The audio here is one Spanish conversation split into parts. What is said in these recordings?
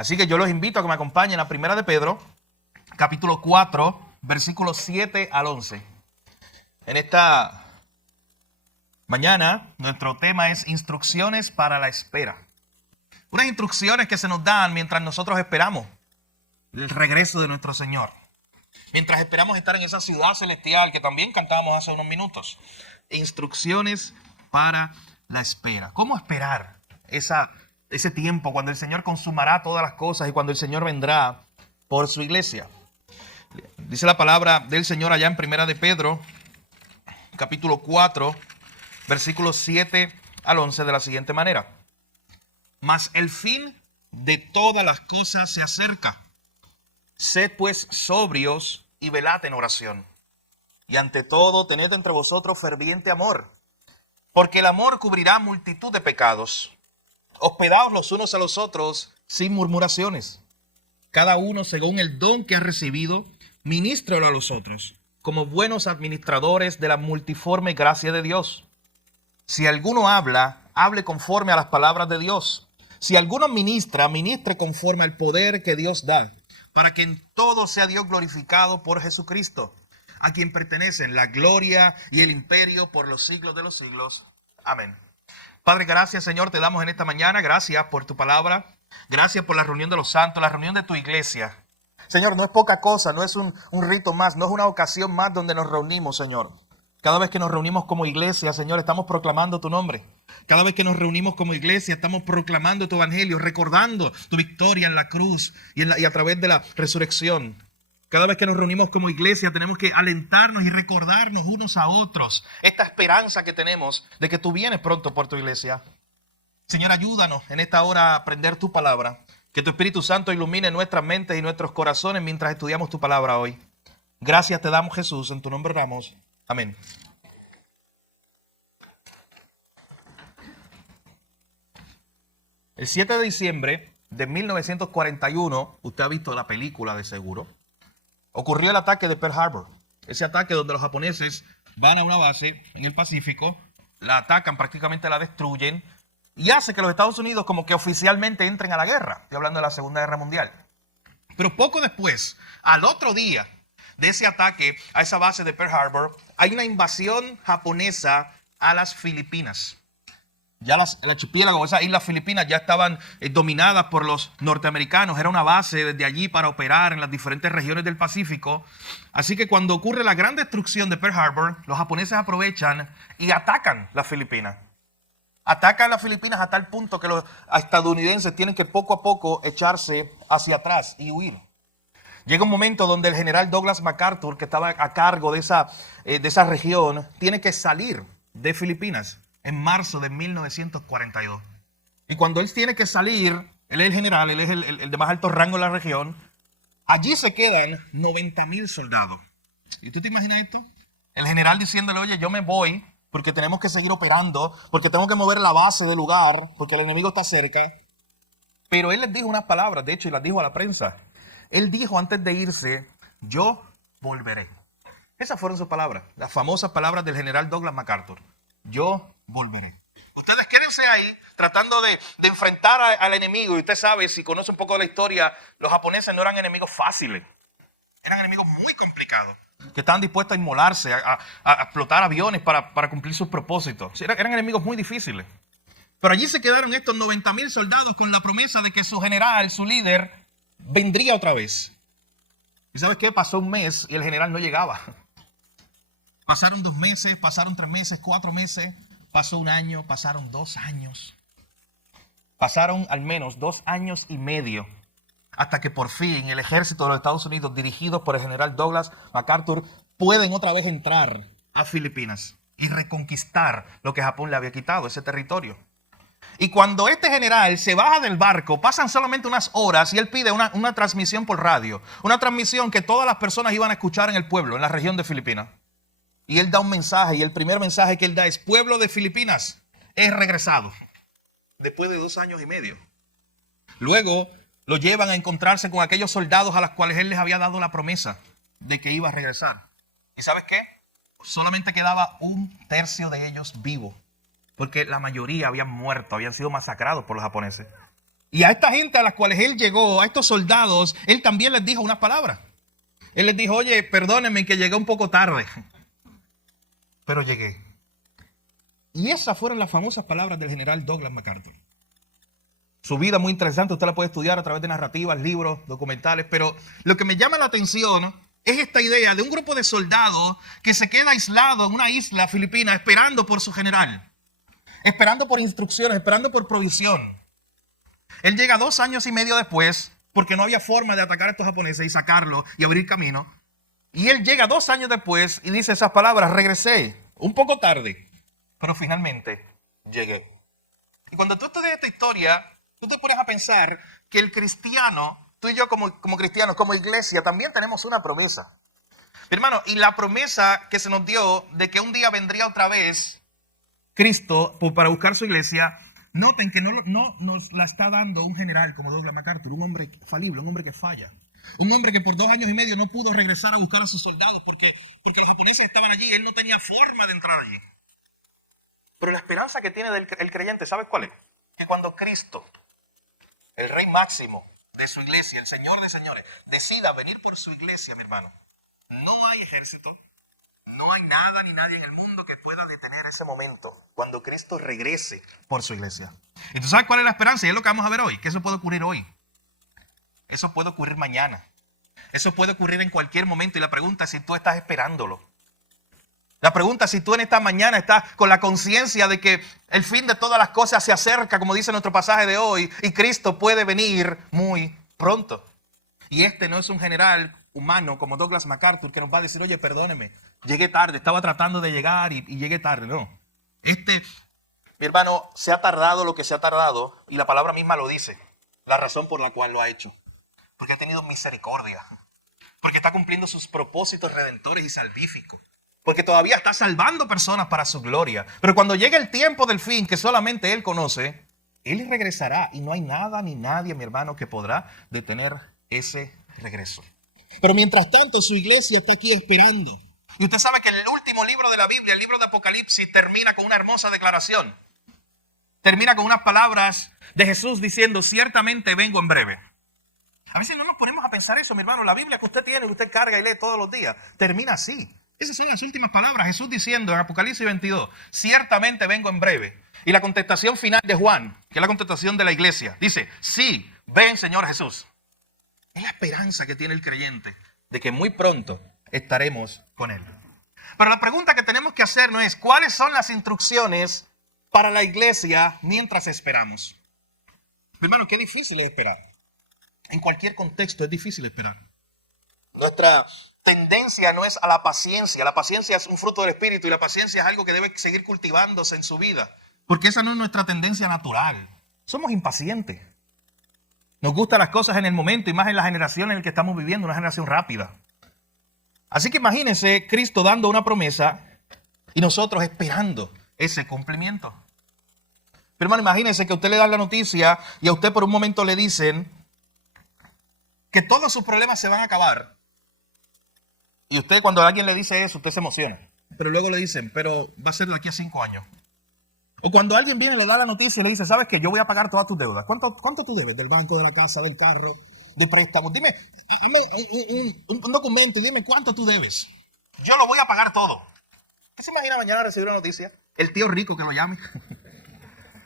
Así que yo los invito a que me acompañen a Primera de Pedro, capítulo 4, versículos 7 al 11. En esta mañana, nuestro tema es instrucciones para la espera. Unas instrucciones que se nos dan mientras nosotros esperamos el regreso de nuestro Señor. Mientras esperamos estar en esa ciudad celestial que también cantábamos hace unos minutos. Instrucciones para la espera. ¿Cómo esperar ese tiempo cuando el Señor consumará todas las cosas y cuando el Señor vendrá por su iglesia? Dice la palabra del Señor allá en Primera de Pedro, capítulo 4, versículos 7 al 11 de la siguiente manera. Mas el fin de todas las cosas se acerca. Sed pues sobrios y velad en oración. Y ante todo tened entre vosotros ferviente amor, porque el amor cubrirá multitud de pecados. Hospedaos los unos a los otros sin murmuraciones. Cada uno según el don que ha recibido, ministrelo a los otros, como buenos administradores de la multiforme gracia de Dios. Si alguno habla, hable conforme a las palabras de Dios. Si alguno ministra, ministre conforme al poder que Dios da, para que en todo sea Dios glorificado por Jesucristo, a quien pertenecen la gloria y el imperio por los siglos de los siglos. Amén. Padre, gracias, Señor, te damos en esta mañana. Gracias por tu palabra. Gracias por la reunión de los santos, la reunión de tu iglesia. Señor, no es poca cosa, no es un rito más, no es una ocasión más donde nos reunimos, Señor. Cada vez que nos reunimos como iglesia, Señor, estamos proclamando tu nombre. Cada vez que nos reunimos como iglesia, estamos proclamando tu evangelio, recordando tu victoria en la cruz y a través de la resurrección. Cada vez que nos reunimos como iglesia, tenemos que alentarnos y recordarnos unos a otros esta esperanza que tenemos de que tú vienes pronto por tu iglesia. Señor, ayúdanos en esta hora a aprender tu palabra. Que tu Espíritu Santo ilumine nuestras mentes y nuestros corazones mientras estudiamos tu palabra hoy. Gracias te damos, Jesús, en tu nombre oramos. Amén. El 7 de diciembre de 1941, usted ha visto la película de seguro, ocurrió el ataque de Pearl Harbor. Ese ataque donde los japoneses van a una base en el Pacífico, la atacan, prácticamente la destruyen y hace que los Estados Unidos como que oficialmente entren a la guerra. Estoy hablando de la Segunda Guerra Mundial. Pero poco después, al otro día de ese ataque a esa base de Pearl Harbor, hay una invasión japonesa a las Filipinas. Ya el archipiélago, esas islas filipinas ya estaban dominadas por los norteamericanos. Era una base desde allí para operar en las diferentes regiones del Pacífico. Así que cuando ocurre la gran destrucción de Pearl Harbor, los japoneses aprovechan y atacan las Filipinas. Atacan las Filipinas a tal punto que los estadounidenses tienen que poco a poco echarse hacia atrás y huir. Llega un momento donde el general Douglas MacArthur, que estaba a cargo de esa región, tiene que salir de Filipinas en marzo de 1942. Y cuando él tiene que salir, él es el general, él es el de más alto rango en la región, allí se quedan 90,000 soldados. ¿Y tú te imaginas esto? El general diciéndole, oye, yo me voy porque tenemos que seguir operando, porque tengo que mover la base del lugar, porque el enemigo está cerca. Pero él les dijo unas palabras, de hecho, y las dijo a la prensa. Él dijo antes de irse, yo volveré. Esas fueron sus palabras, las famosas palabras del general Douglas MacArthur. Yo volveré. Ustedes quédense ahí tratando de enfrentar al enemigo. Y usted sabe, si conoce un poco de la historia, los japoneses no eran enemigos fáciles. Eran enemigos muy complicados, que estaban dispuestos a inmolarse, a explotar aviones para cumplir sus propósitos. Eran enemigos muy difíciles. Pero allí se quedaron estos 90,000 soldados con la promesa de que su general, su líder, vendría otra vez. ¿Y sabes qué? Pasó un mes y el general no llegaba. Pasaron 2 meses, pasaron 3 meses, 4 meses, pasó un año, pasaron 2 años. Pasaron al menos 2 años y medio hasta que por fin el ejército de los Estados Unidos, dirigido por el general Douglas MacArthur, pueden otra vez entrar a Filipinas y reconquistar lo que Japón le había quitado, ese territorio. Y cuando este general se baja del barco, pasan solamente unas horas y él pide una transmisión por radio. Una transmisión que todas las personas iban a escuchar en el pueblo, en la región de Filipinas. Y él da un mensaje, y el primer mensaje que él da es: pueblo de Filipinas, he regresado. Después de 2 años y medio. Luego lo llevan a encontrarse con aquellos soldados a los cuales él les había dado la promesa de que iba a regresar. ¿Y sabes qué? Solamente quedaba 1/3 de ellos vivos, porque la mayoría habían muerto, habían sido masacrados por los japoneses. Y a esta gente a las cuales él llegó, a estos soldados, él también les dijo unas palabras. Él les dijo, oye, perdónenme que llegué un poco tarde, pero llegué. Y esas fueron las famosas palabras del general Douglas MacArthur. Su vida muy interesante, usted la puede estudiar a través de narrativas, libros, documentales, pero lo que me llama la atención es esta idea de un grupo de soldados que se queda aislado en una isla filipina esperando por su general, esperando por instrucciones, esperando por provisión. Él llega 2 años y medio después, porque no había forma de atacar a estos japoneses y sacarlos y abrir camino. Y él llega 2 años después y dice esas palabras, regresé, un poco tarde, pero finalmente llegué. Y cuando tú estudias esta historia, tú te pones a pensar que el cristiano, tú y yo como cristianos, como iglesia, también tenemos una promesa. Hermano, y la promesa que se nos dio de que un día vendría otra vez Cristo para buscar su iglesia, noten que no nos la está dando un general como Douglas MacArthur, un hombre falible, un hombre que falla. Un hombre que por 2 años y medio no pudo regresar a buscar a sus soldados porque los japoneses estaban allí y él no tenía forma de entrar allí. Pero la esperanza que tiene el creyente, ¿sabes cuál es? Que cuando Cristo, el Rey máximo de su iglesia, el Señor de señores, decida venir por su iglesia, mi hermano, no hay ejército, no hay nada ni nadie en el mundo que pueda detener ese momento cuando Cristo regrese por su iglesia. ¿Y tú sabes cuál es la esperanza? Y es lo que vamos a ver hoy, que eso puede ocurrir hoy. Eso puede ocurrir mañana. Eso puede ocurrir en cualquier momento. Y la pregunta es si tú estás esperándolo. La pregunta es si tú en esta mañana estás con la conciencia de que el fin de todas las cosas se acerca, como dice nuestro pasaje de hoy, y Cristo puede venir muy pronto. Y este no es un general humano como Douglas MacArthur que nos va a decir, oye, perdóneme, llegué tarde, estaba tratando de llegar y llegué tarde. No. Mi hermano, se ha tardado lo que se ha tardado y la palabra misma lo dice. La razón por la cual lo ha hecho. Porque ha tenido misericordia. Porque está cumpliendo sus propósitos redentores y salvíficos. Porque todavía está salvando personas para su gloria. Pero cuando llegue el tiempo del fin que solamente Él conoce, Él regresará. Y no hay nada ni nadie, mi hermano, que podrá detener ese regreso. Pero mientras tanto, su iglesia está aquí esperando. Y usted sabe que el último libro de la Biblia, el libro de Apocalipsis, termina con una hermosa declaración. Termina con unas palabras de Jesús diciendo, ciertamente vengo en breve. A veces no nos ponemos a pensar eso, mi hermano. La Biblia que usted tiene, que usted carga y lee todos los días, termina así. Esas son las últimas palabras. Jesús diciendo en Apocalipsis 22, ciertamente vengo en breve. Y la contestación final de Juan, que es la contestación de la iglesia, dice, sí, ven Señor Jesús. Es la esperanza que tiene el creyente de que muy pronto estaremos con Él. Pero la pregunta que tenemos que hacernos es, ¿cuáles son las instrucciones para la iglesia mientras esperamos? Mi hermano, qué difícil es esperar. En cualquier contexto es difícil esperar. Nuestra tendencia no es a la paciencia. La paciencia es un fruto del Espíritu y la paciencia es algo que debe seguir cultivándose en su vida. Porque esa no es nuestra tendencia natural. Somos impacientes. Nos gustan las cosas en el momento y más en la generación en la que estamos viviendo, una generación rápida. Así que imagínense Cristo dando una promesa y nosotros esperando ese cumplimiento. Pero hermano, imagínense que a usted le dan la noticia y a usted por un momento le dicen que todos sus problemas se van a acabar. Y usted cuando alguien le dice eso, usted se emociona. Pero luego le dicen, pero va a ser de aquí a 5 años. O cuando alguien viene y le da la noticia y le dice, ¿sabes qué? Yo voy a pagar todas tus deudas. ¿Cuánto tú debes? Del banco, de la casa, del carro, de préstamos. Dime un documento y dime cuánto tú debes. Yo lo voy a pagar todo. ¿Qué se imagina mañana recibir una noticia? El tío rico que lo llame.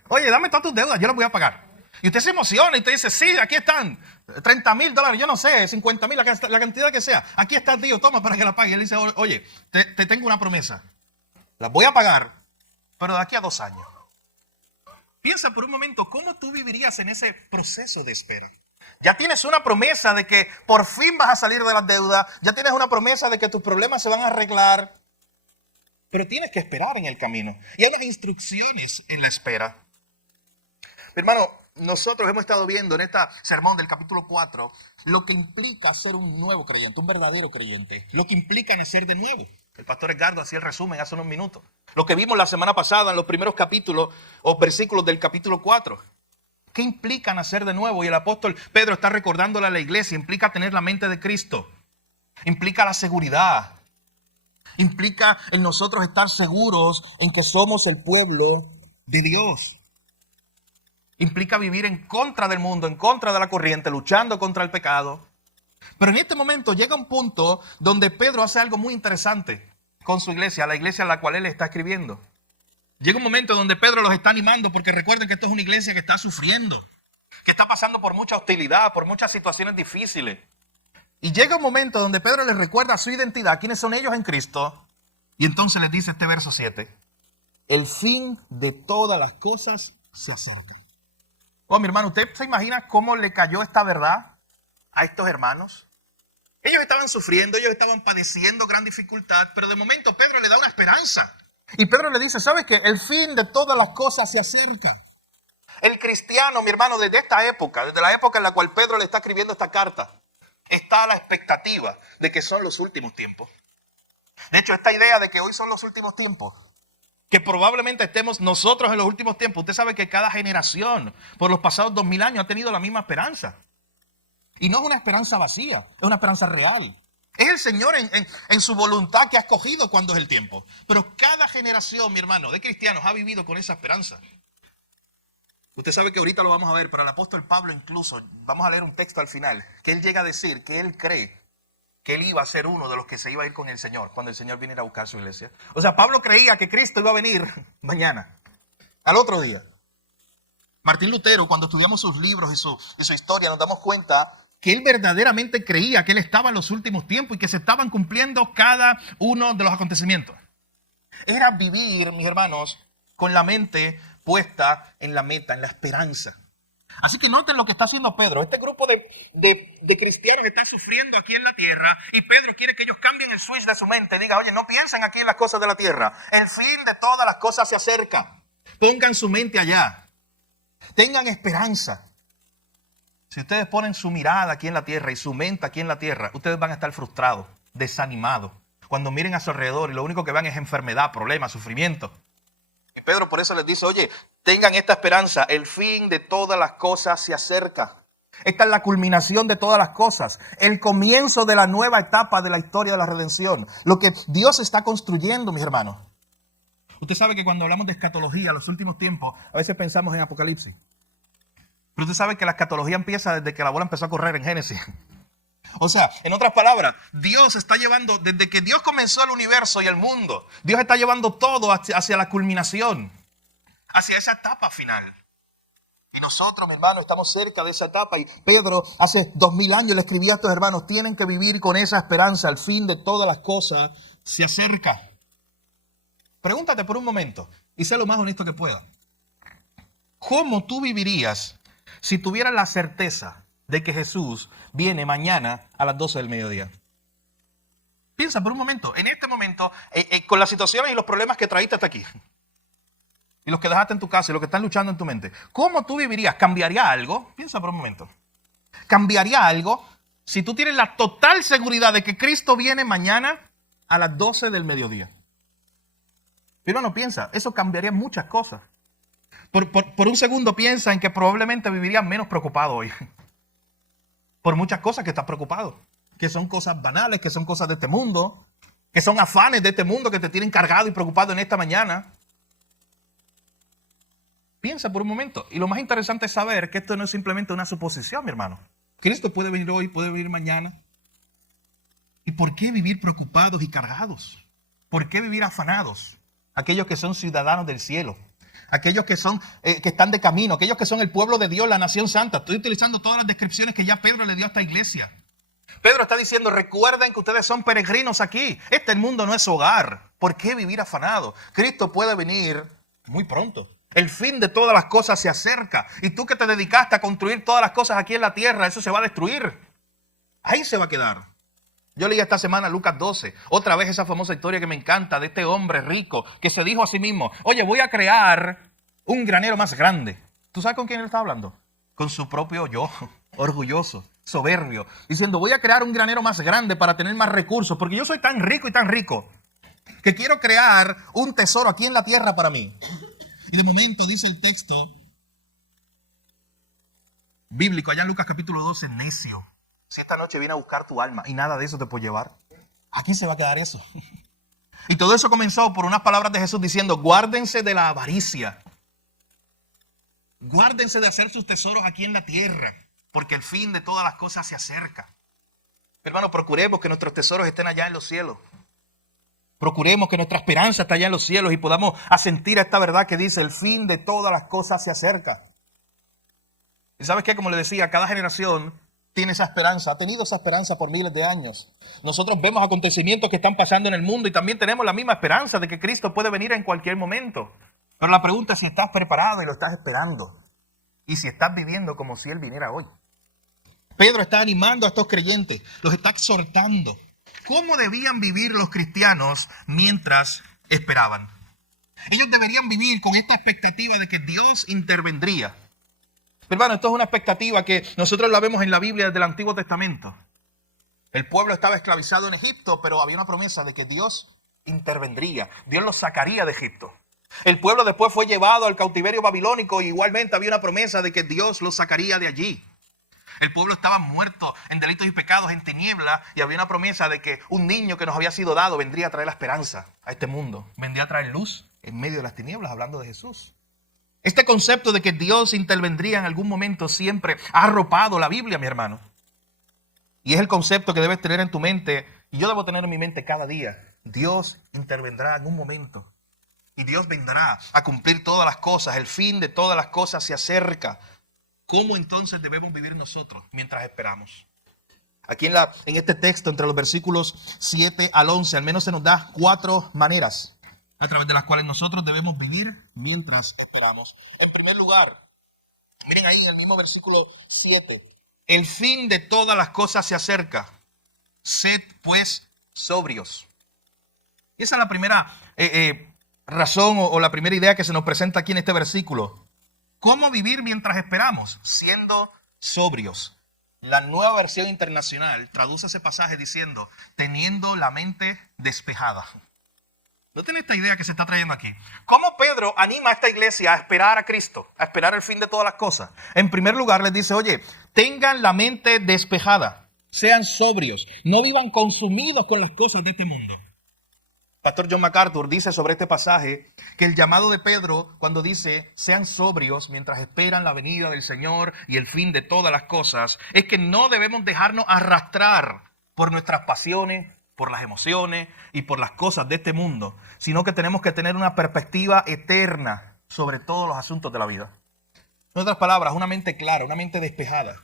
Oye, dame todas tus deudas, yo las voy a pagar. Y usted se emociona y te dice, sí, aquí están, $30,000, yo no sé, 50,000, la cantidad que sea. Aquí está el tío, toma para que la pague. Y él dice, oye, te tengo una promesa. Las voy a pagar, pero de aquí a 2 años. Piensa por un momento, ¿cómo tú vivirías en ese proceso de espera? Ya tienes una promesa de que por fin vas a salir de las deudas. Ya tienes una promesa de que tus problemas se van a arreglar. Pero tienes que esperar en el camino. Y hay unas instrucciones en la espera. Mi hermano, nosotros hemos estado viendo en este sermón del capítulo 4 lo que implica ser un nuevo creyente, un verdadero creyente. Lo que implica nacer de nuevo. El pastor Edgardo hacía el resumen hace unos minutos. Lo que vimos la semana pasada en los primeros capítulos o versículos del capítulo 4. ¿Qué implica nacer de nuevo? Y el apóstol Pedro está recordándole a la iglesia. Implica tener la mente de Cristo. Implica la seguridad. Implica en nosotros estar seguros en que somos el pueblo de Dios. Implica vivir en contra del mundo, en contra de la corriente, luchando contra el pecado. Pero en este momento llega un punto donde Pedro hace algo muy interesante con su iglesia, la iglesia a la cual él está escribiendo. Llega un momento donde Pedro los está animando porque recuerden que esto es una iglesia que está sufriendo, que está pasando por mucha hostilidad, por muchas situaciones difíciles. Y llega un momento donde Pedro les recuerda su identidad, quiénes son ellos en Cristo. Y entonces les dice este verso 7, el fin de todas las cosas se acerca. Oh, mi hermano, ¿usted se imagina cómo le cayó esta verdad a estos hermanos? Ellos estaban sufriendo, ellos estaban padeciendo gran dificultad, pero de momento Pedro le da una esperanza. Y Pedro le dice, ¿sabes qué? El fin de todas las cosas se acerca. El cristiano, mi hermano, desde esta época, desde la época en la cual Pedro le está escribiendo esta carta, está a la expectativa de que son los últimos tiempos. De hecho, esta idea de que hoy son los últimos tiempos, que probablemente estemos nosotros en los últimos tiempos, usted sabe que cada generación por los pasados 2000 años ha tenido la misma esperanza. Y no es una esperanza vacía, es una esperanza real. Es el Señor en su voluntad que ha escogido cuándo es el tiempo. Pero cada generación, mi hermano, de cristianos ha vivido con esa esperanza. Usted sabe que ahorita lo vamos a ver, pero el apóstol Pablo incluso, vamos a leer un texto al final, que él llega a decir que él cree que él iba a ser uno de los que se iba a ir con el Señor cuando el Señor viniera a buscar su iglesia. O sea, Pablo creía que Cristo iba a venir mañana, al otro día. Martín Lutero, cuando estudiamos sus libros y su historia, nos damos cuenta que él verdaderamente creía que él estaba en los últimos tiempos y que se estaban cumpliendo cada uno de los acontecimientos. Era vivir, mis hermanos, con la mente puesta en la meta, en la esperanza. Así que noten lo que está haciendo Pedro. Este grupo de cristianos está sufriendo aquí en la tierra y Pedro quiere que ellos cambien el switch de su mente. Diga, oye, no piensen aquí en las cosas de la tierra. El fin de todas las cosas se acerca. Pongan su mente allá. Tengan esperanza. Si ustedes ponen su mirada aquí en la tierra y su mente aquí en la tierra, ustedes van a estar frustrados, desanimados. Cuando miren a su alrededor y lo único que ven es enfermedad, problemas, sufrimiento. Y Pedro por eso les dice, oye, tengan esta esperanza, el fin de todas las cosas se acerca. Esta es la culminación de todas las cosas, el comienzo de la nueva etapa de la historia de la redención, lo que Dios está construyendo, mis hermanos. Usted sabe que cuando hablamos de escatología, los últimos tiempos, a veces pensamos en Apocalipsis. Pero usted sabe que la escatología empieza desde que la bola empezó a correr en Génesis. O sea, en otras palabras, Dios está llevando, desde que Dios comenzó el universo y el mundo, Dios está llevando todo hacia la culminación, hacia esa etapa final. Y nosotros, mi hermano, estamos cerca de esa etapa. Y Pedro hace 2000 años le escribía a estos hermanos, tienen que vivir con esa esperanza, el fin de todas las cosas se acerca. Pregúntate por un momento, y sé lo más honesto que pueda. ¿Cómo tú vivirías si tuvieras la certeza de que Jesús viene mañana a las 12 del mediodía? Piensa por un momento, en este momento, con las situaciones y los problemas que traíste hasta aquí, y los que dejaste en tu casa y los que están luchando en tu mente, ¿cómo tú vivirías? ¿Cambiaría algo? Piensa por un momento. ¿Cambiaría algo si tú tienes la total seguridad de que Cristo viene mañana a las 12 del mediodía? Hermano, piensa, eso cambiaría muchas cosas. Por un segundo piensa en que probablemente vivirías menos preocupado hoy. Por muchas cosas que estás preocupado. Que son cosas banales, que son cosas de este mundo. Que son afanes de este mundo que te tienen cargado y preocupado en esta mañana. Piensa por un momento. Y lo más interesante es saber que esto no es simplemente una suposición, mi hermano. Cristo puede venir hoy, puede venir mañana. ¿Y por qué vivir preocupados y cargados? ¿Por qué vivir afanados? Aquellos que son ciudadanos del cielo. Aquellos que son que están de camino, aquellos que son el pueblo de Dios, la nación santa. Estoy utilizando todas las descripciones que ya Pedro le dio a esta iglesia. Pedro está diciendo, recuerden que ustedes son peregrinos aquí. Este mundo no es su hogar. ¿Por qué vivir afanado? Cristo puede venir muy pronto. El fin de todas las cosas se acerca. Y tú que te dedicaste a construir todas las cosas aquí en la tierra, eso se va a destruir. Ahí se va a quedar. Yo leí esta semana Lucas 12, otra vez esa famosa historia que me encanta de este hombre rico que se dijo a sí mismo, oye, voy a crear un granero más grande. ¿Tú sabes con quién él está hablando? Con su propio yo, orgulloso, soberbio, diciendo, voy a crear un granero más grande para tener más recursos, porque yo soy tan rico, que quiero crear un tesoro aquí en la tierra para mí. Y de momento dice el texto bíblico, allá en Lucas capítulo 12, necio. Si esta noche viene a buscar tu alma y nada de eso te puede llevar, ¿a quién se va a quedar eso? Y todo eso comenzó por unas palabras de Jesús diciendo, guárdense de la avaricia. Guárdense de hacer sus tesoros aquí en la tierra, porque el fin de todas las cosas se acerca. Hermano, procuremos que nuestros tesoros estén allá en los cielos. Procuremos que nuestra esperanza esté allá en los cielos y podamos asentir a esta verdad que dice: el fin de todas las cosas se acerca. Y ¿sabes qué? Como le decía, cada generación tiene esa esperanza, ha tenido esa esperanza por miles de años. Nosotros vemos acontecimientos que están pasando en el mundo y también tenemos la misma esperanza de que Cristo puede venir en cualquier momento. Pero la pregunta es si estás preparado y lo estás esperando. Y si estás viviendo como si Él viniera hoy. Pedro está animando a estos creyentes, los está exhortando. ¿Cómo debían vivir los cristianos mientras esperaban? Ellos deberían vivir con esta expectativa de que Dios intervendría. Hermano, esto es una expectativa que nosotros la vemos en la Biblia desde el Antiguo Testamento. El pueblo estaba esclavizado en Egipto, pero había una promesa de que Dios intervendría. Dios los sacaría de Egipto. El pueblo después fue llevado al cautiverio babilónico y igualmente había una promesa de que Dios los sacaría de allí. El pueblo estaba muerto en delitos y pecados, en tiniebla, y había una promesa de que un niño que nos había sido dado vendría a traer la esperanza a este mundo. Vendría a traer luz en medio de las tinieblas, hablando de Jesús. Este concepto de que Dios intervendría en algún momento siempre ha arropado la Biblia, mi hermano. Y es el concepto que debes tener en tu mente, y yo debo tener en mi mente cada día. Dios intervendrá en un momento. Y Dios vendrá a cumplir todas las cosas. El fin de todas las cosas se acerca. ¿Cómo entonces debemos vivir nosotros mientras esperamos? Aquí en este texto, entre los versículos 7 al 11, al menos se nos da 4 maneras a través de las cuales nosotros debemos vivir mientras esperamos. En primer lugar, miren ahí en el mismo versículo 7. El fin de todas las cosas se acerca. Sed pues sobrios. Y esa es la primera razón o la primera idea que se nos presenta aquí en este versículo. ¿Cómo vivir mientras esperamos? Siendo sobrios. La Nueva Versión Internacional traduce ese pasaje diciendo: teniendo la mente despejada. ¿No tiene esta idea que se está trayendo aquí? ¿Cómo Pedro anima a esta iglesia a esperar a Cristo? A esperar el fin de todas las cosas. En primer lugar les dice: oye, tengan la mente despejada. Sean sobrios. No vivan consumidos con las cosas de este mundo. Pastor John MacArthur dice sobre este pasaje que el llamado de Pedro cuando dice sean sobrios mientras esperan la venida del Señor y el fin de todas las cosas es que no debemos dejarnos arrastrar por nuestras pasiones, por las emociones y por las cosas de este mundo, sino que tenemos que tener una perspectiva eterna sobre todos los asuntos de la vida. En otras palabras, una mente clara, una mente despejada.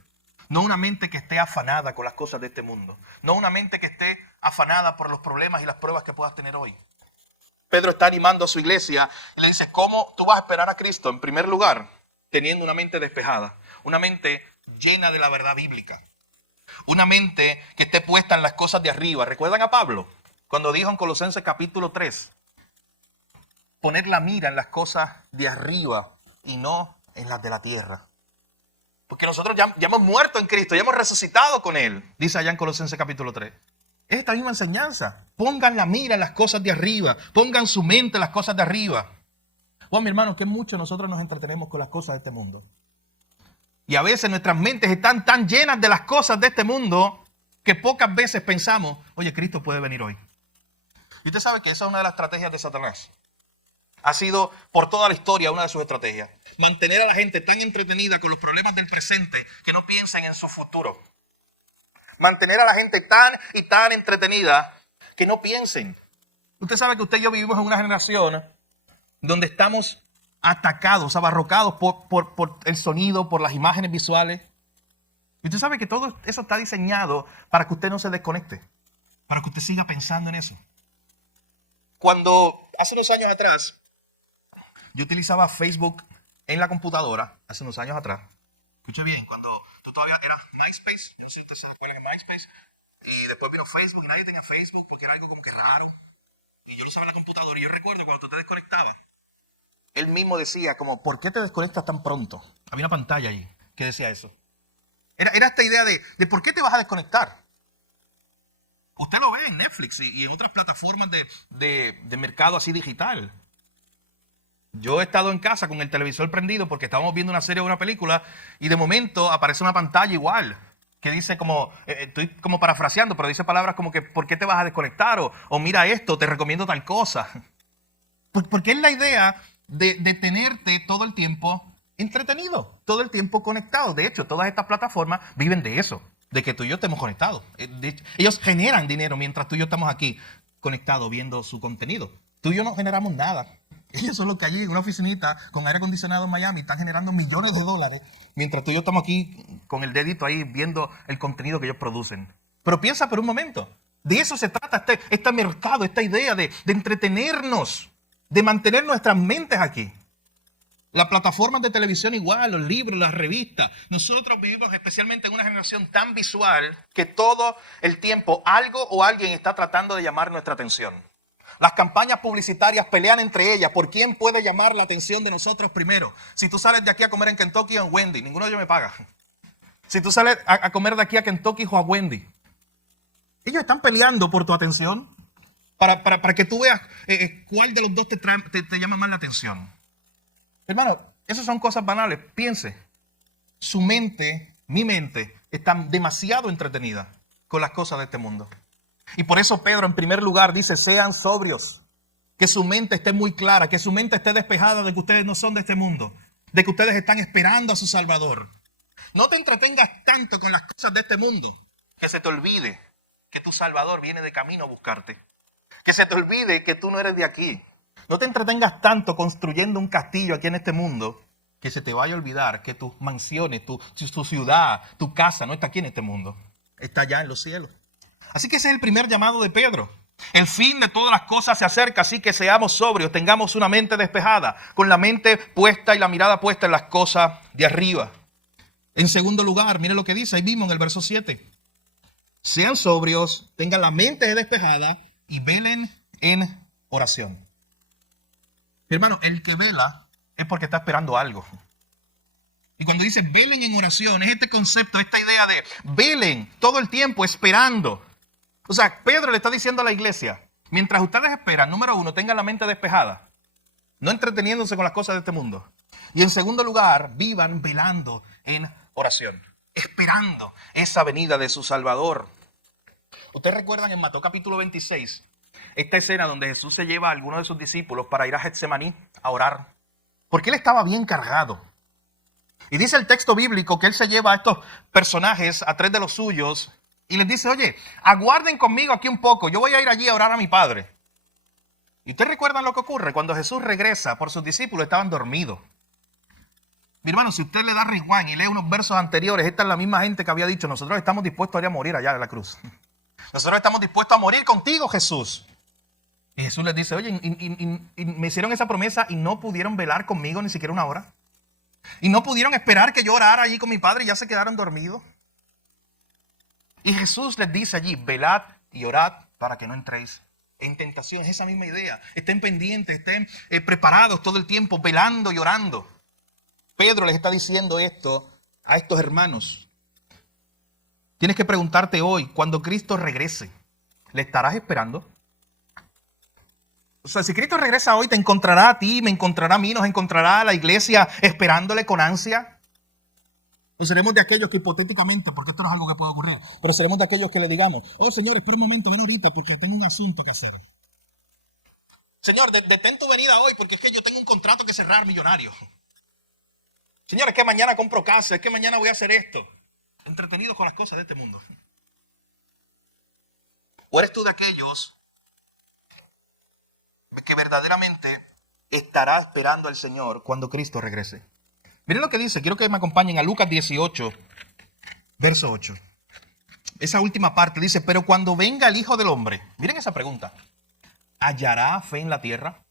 No una mente que esté afanada con las cosas de este mundo. No una mente que esté afanada por los problemas y las pruebas que puedas tener hoy. Pedro está animando a su iglesia y le dice: ¿cómo tú vas a esperar a Cristo? En primer lugar, teniendo una mente despejada. Una mente llena de la verdad bíblica. Una mente que esté puesta en las cosas de arriba. ¿Recuerdan a Pablo? Cuando dijo en Colosenses capítulo 3, poner la mira en las cosas de arriba y no en las de la tierra. Porque nosotros ya hemos muerto en Cristo, ya hemos resucitado con Él. Dice allá en Colosenses capítulo 3. Es esta misma enseñanza. Pongan la mira en las cosas de arriba. Pongan su mente en las cosas de arriba. Bueno, mi hermano, que mucho nosotros nos entretenemos con las cosas de este mundo. Y a veces nuestras mentes están tan llenas de las cosas de este mundo que pocas veces pensamos: oye, Cristo puede venir hoy. Y usted sabe que esa es una de las estrategias de Satanás. Ha sido por toda la historia una de sus estrategias. Mantener a la gente tan entretenida con los problemas del presente que no piensen en su futuro. Mantener a la gente tan entretenida que no piensen. Usted sabe que usted y yo vivimos en una generación donde estamos atacados, abarrocados por el sonido, por las imágenes visuales. Y usted sabe que todo eso está diseñado para que usted no se desconecte. Para que usted siga pensando en eso. Cuando hace unos años atrás yo utilizaba Facebook en la computadora, hace unos años atrás. Escuche bien, cuando tú todavía eras MySpace, no sé si ustedes se acuerdan de MySpace, y después vino Facebook y nadie tenía Facebook porque era algo como que raro. Y yo lo usaba en la computadora y yo recuerdo cuando tú te desconectabas, él mismo decía como: ¿por qué te desconectas tan pronto? Había una pantalla ahí que decía eso. Era esta idea de ¿por qué te vas a desconectar? Usted lo ve en Netflix y en otras plataformas de mercado así digital. Yo he estado en casa con el televisor prendido porque estábamos viendo una serie o una película y de momento aparece una pantalla igual que dice como, estoy como parafraseando, pero dice palabras como que ¿por qué te vas a desconectar? O mira esto, te recomiendo tal cosa. Porque es la idea de tenerte todo el tiempo entretenidos, todo el tiempo conectados. De hecho, todas estas plataformas viven de eso, de que tú y yo estemos conectados. De hecho, ellos generan dinero mientras tú y yo estamos aquí conectados viendo su contenido. Tú y yo no generamos nada. Ellos son los que allí en una oficinita con aire acondicionado en Miami están generando millones de dólares mientras tú y yo estamos aquí con el dedito ahí viendo el contenido que ellos producen. Pero piensa por un momento, de eso se trata este mercado, esta idea de entretenernos, de mantener nuestras mentes aquí. Las plataformas de televisión igual, los libros, las revistas. Nosotros vivimos especialmente en una generación tan visual que todo el tiempo algo o alguien está tratando de llamar nuestra atención. Las campañas publicitarias pelean entre ellas por quién puede llamar la atención de nosotros primero. Si tú sales de aquí a comer en Kentucky o en Wendy, ninguno de ellos me paga. Si tú sales a comer de aquí a Kentucky o a Wendy, ellos están peleando por tu atención para que tú veas cuál de los dos te llama más la atención. Hermano, esas son cosas banales. Piense, su mente, mi mente, está demasiado entretenida con las cosas de este mundo. Y por eso Pedro en primer lugar dice, sean sobrios, que su mente esté muy clara, que su mente esté despejada de que ustedes no son de este mundo, de que ustedes están esperando a su Salvador. No te entretengas tanto con las cosas de este mundo, que se te olvide que tu Salvador viene de camino a buscarte, que se te olvide que tú no eres de aquí. No te entretengas tanto construyendo un castillo aquí en este mundo que se te vaya a olvidar que tus mansiones, tu ciudad, tu casa no está aquí en este mundo. Está allá en los cielos. Así que ese es el primer llamado de Pedro. El fin de todas las cosas se acerca, así que seamos sobrios, tengamos una mente despejada, con la mente puesta y la mirada puesta en las cosas de arriba. En segundo lugar, mire lo que dice ahí mismo en el verso 7. Sean sobrios, tengan la mente despejada y velen en oración. Hermano, el que vela es porque está esperando algo. Y cuando dice velen en oración, es este concepto, esta idea de velen todo el tiempo esperando. O sea, Pedro le está diciendo a la iglesia, mientras ustedes esperan, número uno, tengan la mente despejada, no entreteniéndose con las cosas de este mundo. Y en segundo lugar, vivan velando en oración, esperando esa venida de su Salvador. Ustedes recuerdan en Mateo capítulo 26, esta escena donde Jesús se lleva a algunos de sus discípulos para ir a Getsemaní a orar, porque él estaba bien cargado. Y dice el texto bíblico que él se lleva a estos personajes, a 3 de los suyos, y les dice, oye, aguarden conmigo aquí un poco, yo voy a ir allí a orar a mi Padre. ¿Y ustedes recuerdan lo que ocurre? Cuando Jesús regresa por sus discípulos, estaban dormidos. Mi hermano, si usted le da rewind y lee unos versos anteriores, esta es la misma gente que había dicho, nosotros estamos dispuestos a ir a morir allá en la cruz. Nosotros estamos dispuestos a morir contigo, Jesús. Y Jesús les dice, oye, y me hicieron esa promesa y no pudieron velar conmigo ni siquiera una hora. Y no pudieron esperar que yo orara allí con mi Padre y ya se quedaron dormidos. Y Jesús les dice allí, velad y orad para que no entréis en tentación. Es esa misma idea. Estén pendientes, estén preparados todo el tiempo, velando y orando. Pedro les está diciendo esto a estos hermanos. Tienes que preguntarte hoy, cuando Cristo regrese, ¿le estarás esperando? O sea, si Cristo regresa hoy, te encontrará a ti, me encontrará a mí, nos encontrará a la iglesia esperándole con ansia. O seremos de aquellos que hipotéticamente, porque esto no es algo que puede ocurrir, pero seremos de aquellos que le digamos, oh Señor, espera un momento, ven ahorita porque tengo un asunto que hacer. Señor, detén tu venida hoy porque es que yo tengo un contrato que cerrar millonario. Señor, es que mañana compro casa, es que mañana voy a hacer esto. Entretenidos con las cosas de este mundo. ¿O eres tú de aquellos que verdaderamente estará esperando al Señor cuando Cristo regrese? Miren lo que dice, quiero que me acompañen a Lucas 18, verso 8. Esa última parte dice, pero cuando venga el Hijo del Hombre, miren esa pregunta, ¿hallará fe en la tierra?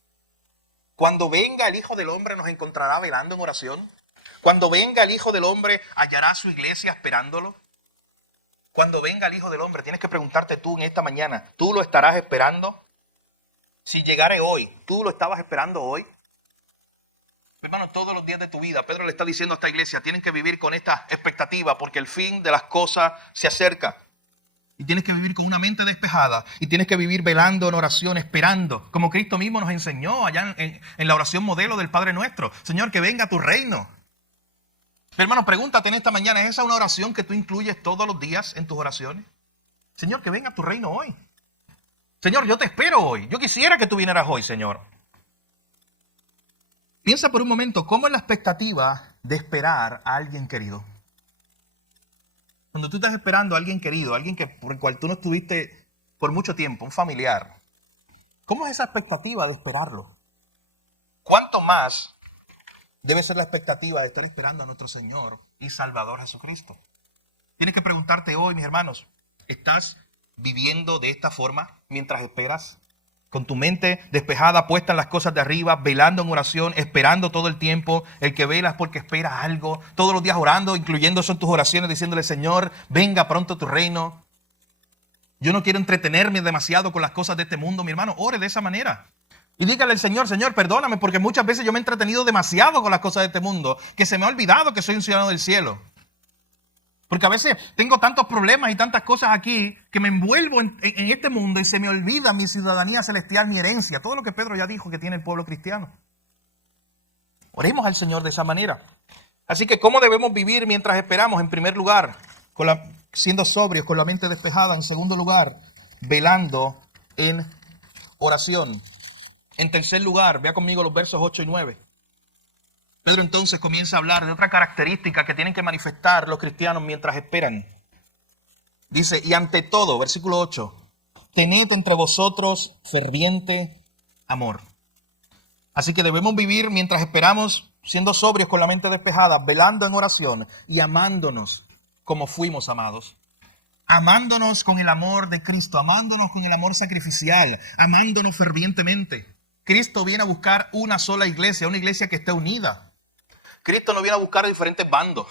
Cuando venga el Hijo del Hombre, ¿nos encontrará velando en oración? Cuando venga el Hijo del Hombre, ¿hallará su iglesia esperándolo? Cuando venga el Hijo del Hombre, tienes que preguntarte tú en esta mañana, ¿tú lo estarás esperando? Si llegare hoy, ¿tú lo estabas esperando hoy? Hermano, todos los días de tu vida, Pedro le está diciendo a esta iglesia, tienen que vivir con esta expectativa porque el fin de las cosas se acerca. Y tienes que vivir con una mente despejada y tienes que vivir velando en oración, esperando, como Cristo mismo nos enseñó allá en la oración modelo del Padre Nuestro. Señor, que venga tu reino. Hermano, pregúntate en esta mañana, ¿es esa una oración que tú incluyes todos los días en tus oraciones? Señor, que venga tu reino hoy. Señor, yo te espero hoy. Yo quisiera que tú vinieras hoy, Señor. Piensa por un momento, ¿cómo es la expectativa de esperar a alguien querido. Cuando tú estás esperando a alguien querido, alguien por el cual tú no estuviste por mucho tiempo, un familiar, ¿cómo es esa expectativa de esperarlo? ¿Cuánto más debe ser la expectativa de estar esperando a nuestro Señor y Salvador Jesucristo? Tienes que preguntarte hoy, mis hermanos, ¿estás viviendo de esta forma mientras esperas? Con tu mente despejada, puesta en las cosas de arriba, velando en oración, esperando todo el tiempo. El que vela es porque espera algo. Todos los días orando, incluyendo eso en tus oraciones, diciéndole, Señor, venga pronto tu reino. Yo no quiero entretenerme demasiado con las cosas de este mundo. Mi hermano, ore de esa manera. Y dígale al Señor, Señor, perdóname, porque muchas veces yo me he entretenido demasiado con las cosas de este mundo, que se me ha olvidado que soy un ciudadano del cielo. Porque a veces tengo tantos problemas y tantas cosas aquí que me envuelvo en este mundo y se me olvida mi ciudadanía celestial, mi herencia. Todo lo que Pedro ya dijo que tiene el pueblo cristiano. Oremos al Señor de esa manera. Así que, ¿cómo debemos vivir mientras esperamos? En primer lugar, siendo sobrios, con la mente despejada. En segundo lugar, velando en oración. En tercer lugar, vea conmigo los versos 8 y 9. Pedro entonces comienza a hablar de otra característica que tienen que manifestar los cristianos mientras esperan. Dice, y ante todo, versículo 8, tened entre vosotros ferviente amor. Así que debemos vivir mientras esperamos, siendo sobrios con la mente despejada, velando en oración y amándonos como fuimos amados. Amándonos con el amor de Cristo, amándonos con el amor sacrificial, amándonos fervientemente. Cristo viene a buscar una sola iglesia, una iglesia que esté unida. Cristo no viene a buscar diferentes bandos.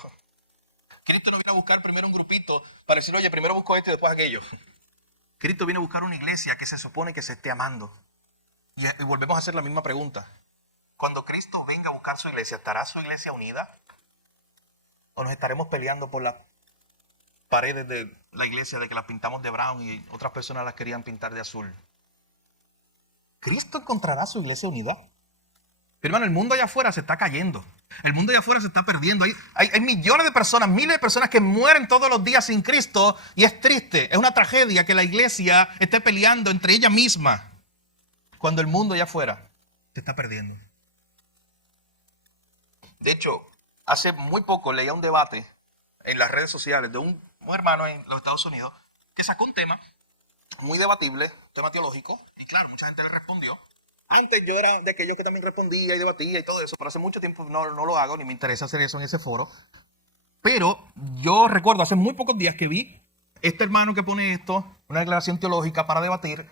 Cristo no viene a buscar primero un grupito para decir, oye, primero busco este y después aquello. Cristo viene a buscar una iglesia que se supone que se esté amando. Y volvemos a hacer la misma pregunta. Cuando Cristo venga a buscar su iglesia, ¿estará su iglesia unida? ¿O nos estaremos peleando por las paredes de la iglesia de que las pintamos de brown y otras personas las querían pintar de azul? ¿Cristo encontrará su iglesia unida? Pero hermano, el mundo allá afuera se está cayendo. El mundo allá afuera se está perdiendo. Hay millones de personas, miles de personas que mueren todos los días sin Cristo y es triste. Es una tragedia que la iglesia esté peleando entre ella misma cuando el mundo allá afuera se está perdiendo. De hecho, hace muy poco leía un debate en las redes sociales de un hermano en los Estados Unidos que sacó un tema muy debatible, un tema teológico, y claro, mucha gente le respondió. Antes yo era de aquellos que también respondía y debatía y todo eso, pero hace mucho tiempo no lo hago, ni me interesa hacer eso en ese foro. Pero yo recuerdo hace muy pocos días que vi este hermano que pone esto, una declaración teológica para debatir.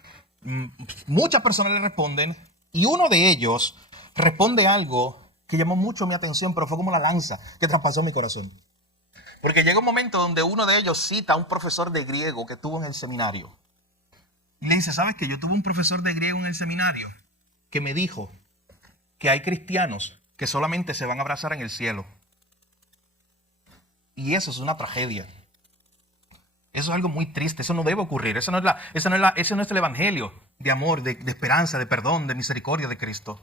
Muchas personas le responden y uno de ellos responde algo que llamó mucho mi atención, pero fue como la lanza que traspasó mi corazón. Porque llega un momento donde uno de ellos cita a un profesor de griego que tuvo en el seminario. Y le dice, ¿sabes qué? Yo tuve un profesor de griego en el seminario que me dijo que hay cristianos que solamente se van a abrazar en el cielo. Y eso es una tragedia. Eso es algo muy triste. Eso no debe ocurrir. Ese no es el evangelio de amor, de esperanza, de perdón, de misericordia de Cristo.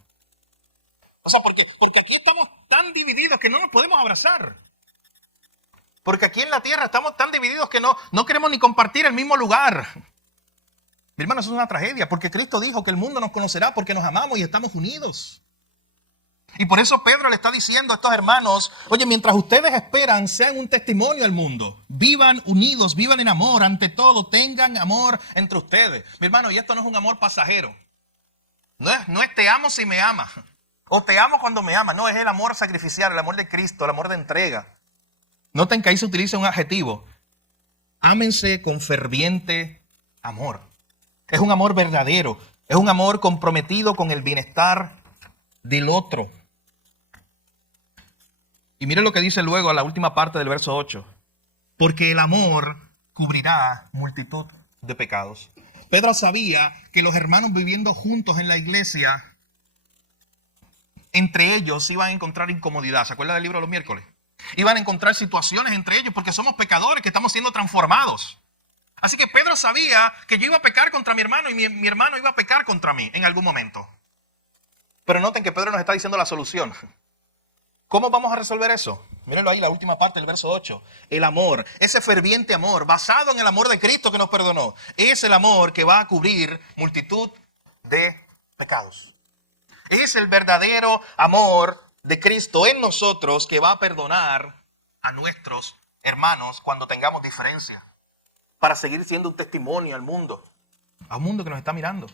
O sea, porque aquí estamos tan divididos que no nos podemos abrazar. Porque aquí en la tierra estamos tan divididos que no queremos ni compartir el mismo lugar. Mi hermano, eso es una tragedia, porque Cristo dijo que el mundo nos conocerá porque nos amamos y estamos unidos. Y por eso Pedro le está diciendo a estos hermanos, oye, mientras ustedes esperan, sean un testimonio al mundo. Vivan unidos, vivan en amor, ante todo, tengan amor entre ustedes. Mi hermano, y esto no es un amor pasajero. No es te amo si me amas, o te amo cuando me amas. No, es el amor sacrificial, el amor de Cristo, el amor de entrega. Noten que ahí se utiliza un adjetivo. Ámense con ferviente amor. Es un amor verdadero. Es un amor comprometido con el bienestar del otro. Y miren lo que dice luego a la última parte del verso 8. Porque el amor cubrirá multitud de pecados. Pedro sabía que los hermanos viviendo juntos en la iglesia, entre ellos iban a encontrar incomodidad. ¿Se acuerda del libro de los miércoles? Iban a encontrar situaciones entre ellos porque somos pecadores que estamos siendo transformados. Así que Pedro sabía que yo iba a pecar contra mi hermano y mi hermano iba a pecar contra mí en algún momento. Pero noten que Pedro nos está diciendo la solución. ¿Cómo vamos a resolver eso? Mírenlo ahí, la última parte del verso 8. El amor, ese ferviente amor, basado en el amor de Cristo que nos perdonó, es el amor que va a cubrir multitud de pecados. Es el verdadero amor de Cristo en nosotros que va a perdonar a nuestros hermanos cuando tengamos diferencia, para seguir siendo un testimonio al mundo, a un mundo que nos está mirando.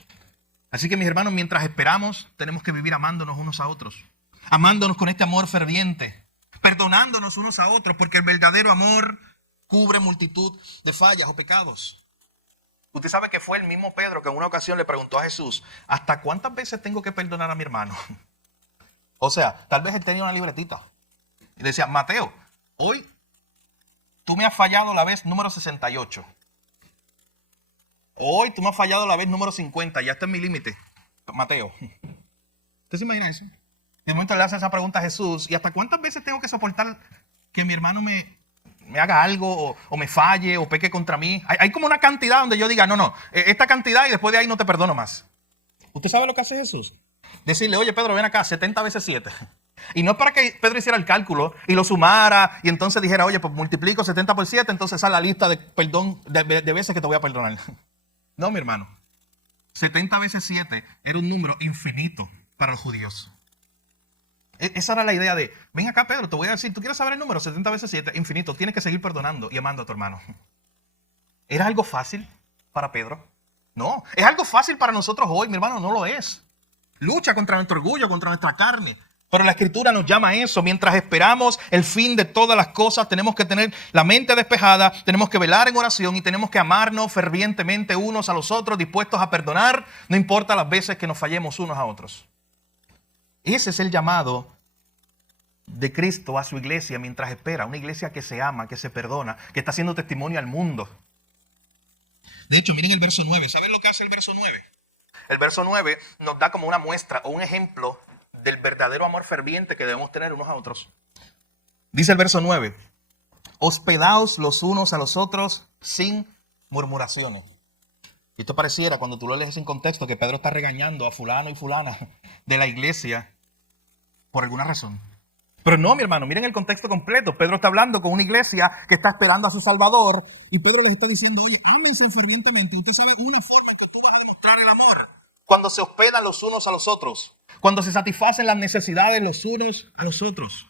Así que mis hermanos, mientras esperamos, tenemos que vivir amándonos unos a otros, amándonos con este amor ferviente, perdonándonos unos a otros, porque el verdadero amor cubre multitud de fallas o pecados. Usted sabe que fue el mismo Pedro que en una ocasión le preguntó a Jesús, ¿hasta cuántas veces tengo que perdonar a mi hermano? O sea, tal vez él tenía una libretita. Y decía, Mateo, hoy tú me has fallado la vez número 68. Hoy tú me has fallado la vez número 50. Ya está en mi límite, Mateo. ¿Usted se imagina eso? De momento le hace esa pregunta a Jesús. ¿Y hasta cuántas veces tengo que soportar que mi hermano me haga algo o me falle o peque contra mí? Hay como una cantidad donde yo diga, no, esta cantidad y después de ahí no te perdono más. ¿Usted sabe lo que hace Jesús? Decirle, oye Pedro, ven acá, 70 veces 7. Y no es para que Pedro hiciera el cálculo y lo sumara y entonces dijera, oye, pues multiplico 70 por 7, entonces sale la lista de perdón de veces que te voy a perdonar. No, mi hermano. 70 veces 7 era un número infinito para los judíos. Esa era la idea de, ven acá Pedro, te voy a decir, ¿tú quieres saber el número? 70 veces 7, infinito. Tienes que seguir perdonando y amando a tu hermano. ¿Era algo fácil para Pedro? No. ¿Es algo fácil para nosotros hoy? Mi hermano, no lo es. Lucha contra nuestro orgullo, contra nuestra carne. Pero la Escritura nos llama a eso. Mientras esperamos el fin de todas las cosas, tenemos que tener la mente despejada, tenemos que velar en oración y tenemos que amarnos fervientemente unos a los otros, dispuestos a perdonar, no importa las veces que nos fallemos unos a otros. Ese es el llamado de Cristo a su iglesia mientras espera. Una iglesia que se ama, que se perdona, que está haciendo testimonio al mundo. De hecho, miren el verso 9. ¿Saben lo que hace el verso 9? El verso 9 nos da como una muestra o un ejemplo del verdadero amor ferviente que debemos tener unos a otros. Dice el verso 9, hospedaos los unos a los otros sin murmuraciones. Y esto pareciera, cuando tú lo lees en contexto, que Pedro está regañando a fulano y fulana de la iglesia por alguna razón. Pero no, mi hermano, miren el contexto completo. Pedro está hablando con una iglesia que está esperando a su Salvador y Pedro les está diciendo, oye, ámense fervientemente. Usted sabe una forma en que tú vas a demostrar el amor. Cuando se hospedan los unos a los otros. Cuando se satisfacen las necesidades los unos a los otros.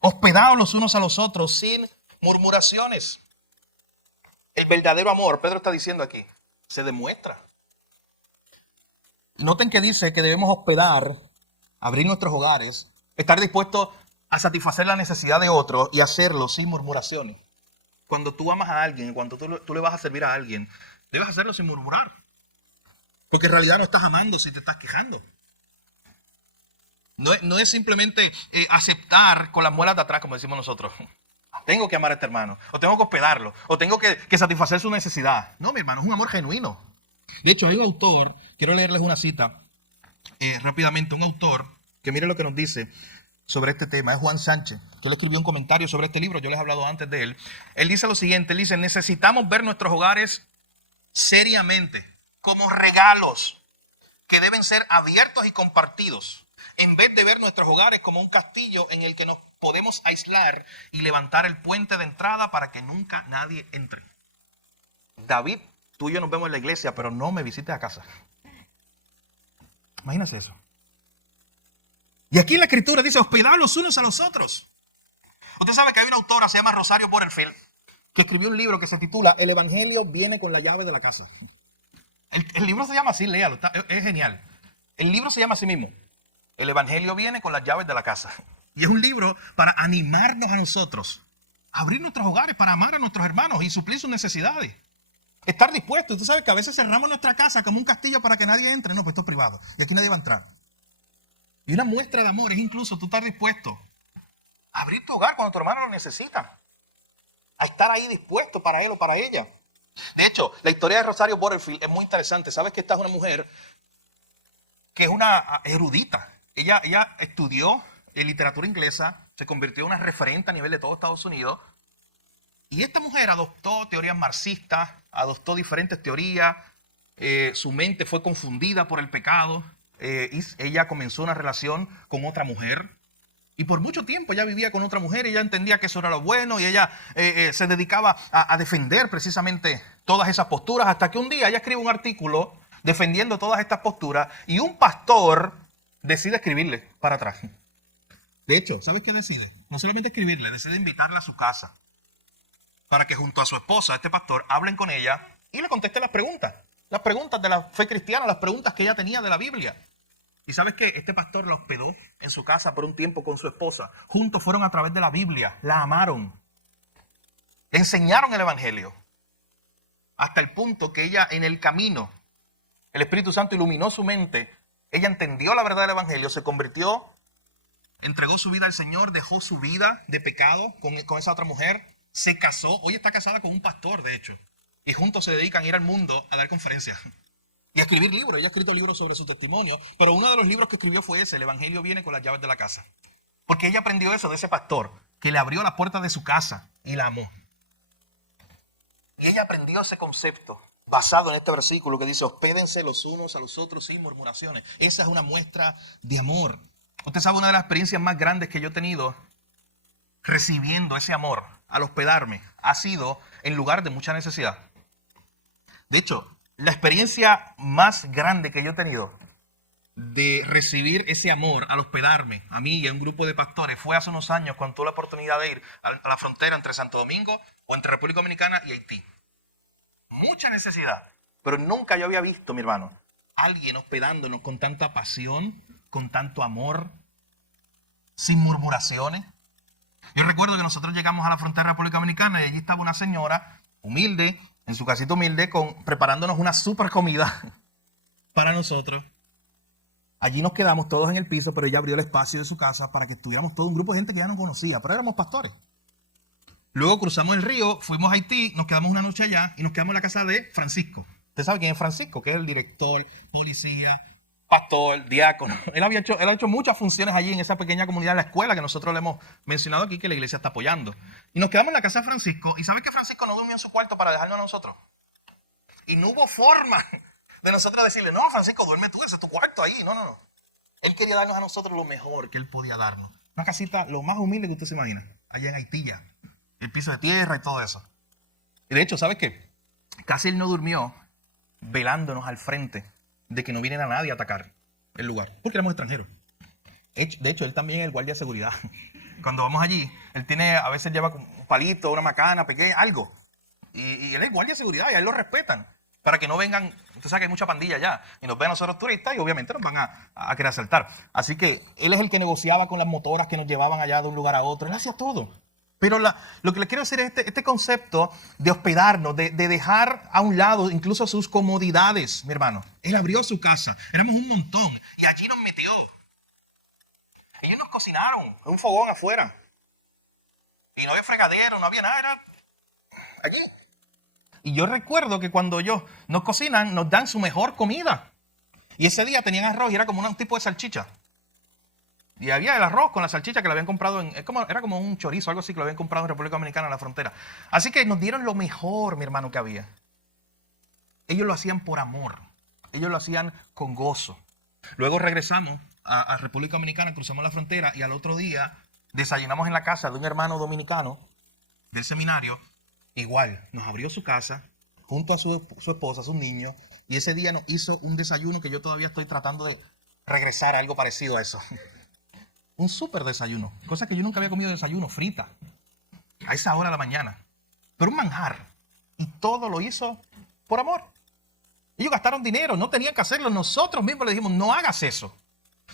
Hospedados los unos a los otros sin murmuraciones. El verdadero amor, Pedro está diciendo aquí, se demuestra. Noten que dice que debemos hospedar, abrir nuestros hogares, estar dispuestos a satisfacer la necesidad de otro y hacerlo sin murmuraciones. Cuando tú amas a alguien, cuando tú le vas a servir a alguien, debes hacerlo sin murmurar. Porque en realidad no estás amando si te estás quejando. No es simplemente aceptar con las muelas de atrás, como decimos nosotros. Tengo que amar a este hermano, o tengo que hospedarlo, o tengo que satisfacer su necesidad. No, mi hermano, es un amor genuino. De hecho, hay un autor, quiero leerles una cita rápidamente, un autor que mire lo que nos dice sobre este tema, es Juan Sánchez, que él escribió un comentario sobre este libro, yo les he hablado antes de él. Él dice lo siguiente, él dice, necesitamos ver nuestros hogares seriamente, como regalos que deben ser abiertos y compartidos, en vez de ver nuestros hogares como un castillo en el que nos podemos aislar y levantar el puente de entrada para que nunca nadie entre. David, tú y yo nos vemos en la iglesia, pero no me visites a casa. Imagínense eso. Y aquí en la Escritura dice, hospedaos los unos a los otros. Usted sabe que hay una autora, se llama Rosario Butterfield, que escribió un libro que se titula El Evangelio viene con la llave de la casa. El libro se llama así, léalo, es genial. El libro se llama así mismo. El Evangelio viene con las llaves de la casa. Y es un libro para animarnos a nosotros, a abrir nuestros hogares para amar a nuestros hermanos y suplir sus necesidades. Estar dispuestos. Tú sabes que a veces cerramos nuestra casa como un castillo para que nadie entre. No, pues esto es privado. Y aquí nadie va a entrar. Y una muestra de amor es incluso tú estar dispuesto a abrir tu hogar cuando tu hermano lo necesita. A estar ahí dispuesto para él o para ella. De hecho, la historia de Rosario Butterfield es muy interesante. Sabes que esta es una mujer que es una erudita. Ella estudió literatura inglesa, se convirtió en una referente a nivel de todo Estados Unidos. Y esta mujer adoptó teorías marxistas, adoptó diferentes teorías. Su mente fue confundida por el pecado. Ella comenzó una relación con otra mujer. Y por mucho tiempo ella vivía con otra mujer, ella entendía que eso era lo bueno y ella se dedicaba a defender precisamente todas esas posturas, hasta que un día ella escribe un artículo defendiendo todas estas posturas y un pastor decide escribirle para atrás. De hecho, ¿sabes qué decide? No solamente escribirle, decide invitarla a su casa para que junto a su esposa, este pastor, hablen con ella y le contesten las preguntas. Las preguntas de la fe cristiana, las preguntas que ella tenía de la Biblia. Y sabes que este pastor la hospedó en su casa por un tiempo con su esposa. Juntos fueron a través de la Biblia, la amaron, le enseñaron el Evangelio. Hasta el punto que ella en el camino, el Espíritu Santo iluminó su mente, ella entendió la verdad del Evangelio, se convirtió, entregó su vida al Señor, dejó su vida de pecado con esa otra mujer, se casó, hoy está casada con un pastor de hecho, y juntos se dedican a ir al mundo a dar conferencias. Y a escribir libros. Ella ha escrito libros sobre su testimonio, pero uno de los libros que escribió fue ese, El Evangelio viene con las llaves de la casa. Porque ella aprendió eso de ese pastor, que le abrió las puertas de su casa y la amó. Y ella aprendió ese concepto basado en este versículo que dice, hospédense los unos a los otros sin murmuraciones. Esa es una muestra de amor. Usted sabe, una de las experiencias más grandes que yo he tenido recibiendo ese amor al hospedarme ha sido en lugar de mucha necesidad. De hecho, la experiencia más grande que yo he tenido de recibir ese amor al hospedarme, a mí y a un grupo de pastores, fue hace unos años cuando tuve la oportunidad de ir a la frontera entre Santo Domingo o entre República Dominicana y Haití. Mucha necesidad, pero nunca yo había visto, mi hermano, alguien hospedándonos con tanta pasión, con tanto amor, sin murmuraciones. Yo recuerdo que nosotros llegamos a la frontera de República Dominicana y allí estaba una señora humilde, en su casita humilde, preparándonos una super comida para nosotros. Allí nos quedamos todos en el piso, pero ella abrió el espacio de su casa para que estuviéramos todo un grupo de gente que ya no conocía, pero éramos pastores. Luego cruzamos el río, fuimos a Haití, nos quedamos una noche allá y nos quedamos en la casa de Francisco. ¿Usted sabe quién es Francisco? Que es el director, policía, pastor, diácono. Él ha hecho muchas funciones allí en esa pequeña comunidad de la escuela que nosotros le hemos mencionado aquí, que la iglesia está apoyando. Y nos quedamos en la casa de Francisco. ¿Y sabe que Francisco no durmió en su cuarto para dejarnos a nosotros? Y no hubo forma de nosotros decirle, no, Francisco, duerme tú, ese es tu cuarto ahí. No, no, no. Él quería darnos a nosotros lo mejor que él podía darnos. Una casita lo más humilde que usted se imagina. Allá en Haití ya. El piso de tierra y todo eso. Y de hecho, ¿sabes qué? Casi él no durmió velándonos al frente de que no viniera nadie a atacar el lugar, porque éramos extranjeros. De hecho, él también es el guardia de seguridad. Cuando vamos allí, él a veces lleva un palito, una macana pequeña, algo. Y él es guardia de seguridad y a él lo respetan. Para que no vengan, usted sabe que hay mucha pandilla allá, y nos ven a nosotros turistas y obviamente nos van a querer asaltar. Así que él es el que negociaba con las motoras que nos llevaban allá de un lugar a otro. Él hacía todo. Pero lo que le quiero decir es este concepto de hospedarnos, de dejar a un lado incluso sus comodidades, mi hermano. Él abrió su casa, éramos un montón y allí nos metió. Ellos nos cocinaron en un fogón afuera. Y no había fregadero, no había nada, era allí. Y yo recuerdo que cuando ellos nos cocinan, nos dan su mejor comida. Y ese día tenían arroz y era como un tipo de salchicha. Y había el arroz con la salchicha que le habían comprado, era como un chorizo, algo así que lo habían comprado en República Dominicana en la frontera. Así que nos dieron lo mejor, mi hermano, que había. Ellos lo hacían por amor. Ellos lo hacían con gozo. Luego regresamos a República Dominicana, cruzamos la frontera y al otro día desayunamos en la casa de un hermano dominicano del seminario. Igual, nos abrió su casa junto a su esposa, a sus niños. Y ese día nos hizo un desayuno que yo todavía estoy tratando de regresar a algo parecido a eso. Un súper desayuno, cosa que yo nunca había comido desayuno, frita, a esa hora de la mañana. Pero un manjar. Y todo lo hizo por amor. Ellos gastaron dinero, no tenían que hacerlo. Nosotros mismos le dijimos, no hagas eso.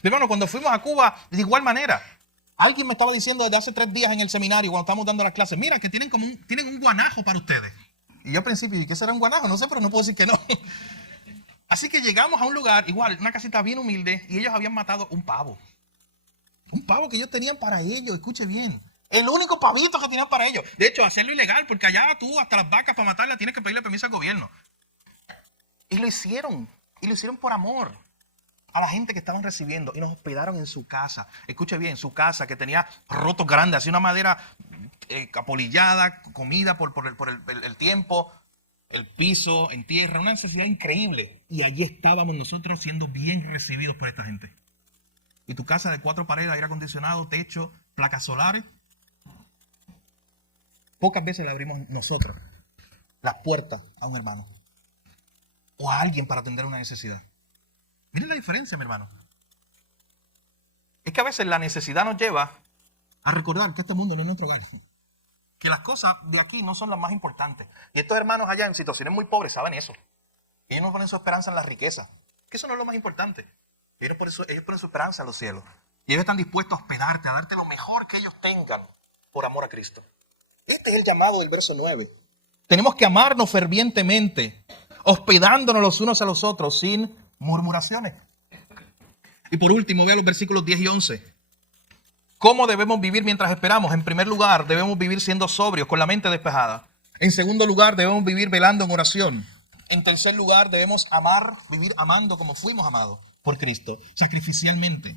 Hermano, cuando fuimos a Cuba, de igual manera. Alguien me estaba diciendo desde hace 3 días en el seminario, cuando estábamos dando las clases, mira, que tienen un guanajo para ustedes. Y yo al principio, ¿y qué será un guanajo? No sé, pero no puedo decir que no. Así que llegamos a un lugar, igual, una casita bien humilde, y ellos habían matado un pavo. Un pavo que ellos tenían para ellos, escuche bien. El único pavito que tenían para ellos. De hecho, hacerlo ilegal, porque allá tú, hasta las vacas para matarlas, tienes que pedirle permiso al gobierno. Y lo hicieron por amor a la gente que estaban recibiendo. Y nos hospedaron en su casa. Escuche bien, su casa que tenía rotos grandes, así una madera apolillada, comida por el tiempo, el piso en tierra, una necesidad increíble. Y allí estábamos nosotros siendo bien recibidos por esta gente. Y tu casa de 4 paredes, aire acondicionado, techo, placas solares. Pocas veces le abrimos nosotros las puertas a un hermano o a alguien para atender una necesidad. Miren la diferencia, mi hermano. Es que a veces la necesidad nos lleva a recordar que este mundo no es nuestro hogar. Que las cosas de aquí no son las más importantes. Y estos hermanos allá en situaciones muy pobres saben eso. Ellos no ponen su esperanza en la riqueza, que eso no es lo más importante. Ellos ponen su esperanza en los cielos. Y ellos están dispuestos a hospedarte, a darte lo mejor que ellos tengan por amor a Cristo. Este es el llamado del verso 9. Tenemos que amarnos fervientemente, hospedándonos los unos a los otros sin murmuraciones. Y por último, vea los versículos 10 y 11. ¿Cómo debemos vivir mientras esperamos? En primer lugar, debemos vivir siendo sobrios, con la mente despejada. En segundo lugar, debemos vivir velando en oración. En tercer lugar, debemos vivir amando como fuimos amados por Cristo, sacrificialmente.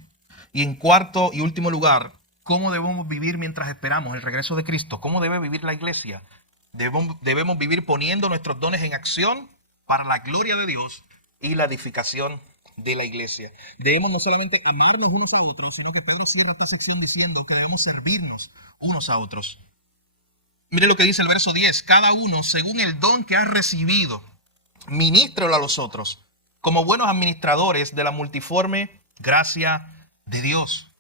Y en cuarto y último lugar, ¿cómo debemos vivir mientras esperamos el regreso de Cristo? ¿Cómo debe vivir la iglesia? Debemos vivir poniendo nuestros dones en acción para la gloria de Dios y la edificación de la iglesia. Debemos no solamente amarnos unos a otros, sino que Pedro cierra esta sección diciendo que debemos servirnos unos a otros. Mire lo que dice el verso 10. Cada uno, según el don que ha recibido, ministrelo a los otros, como buenos administradores de la multiforme gracia de Dios.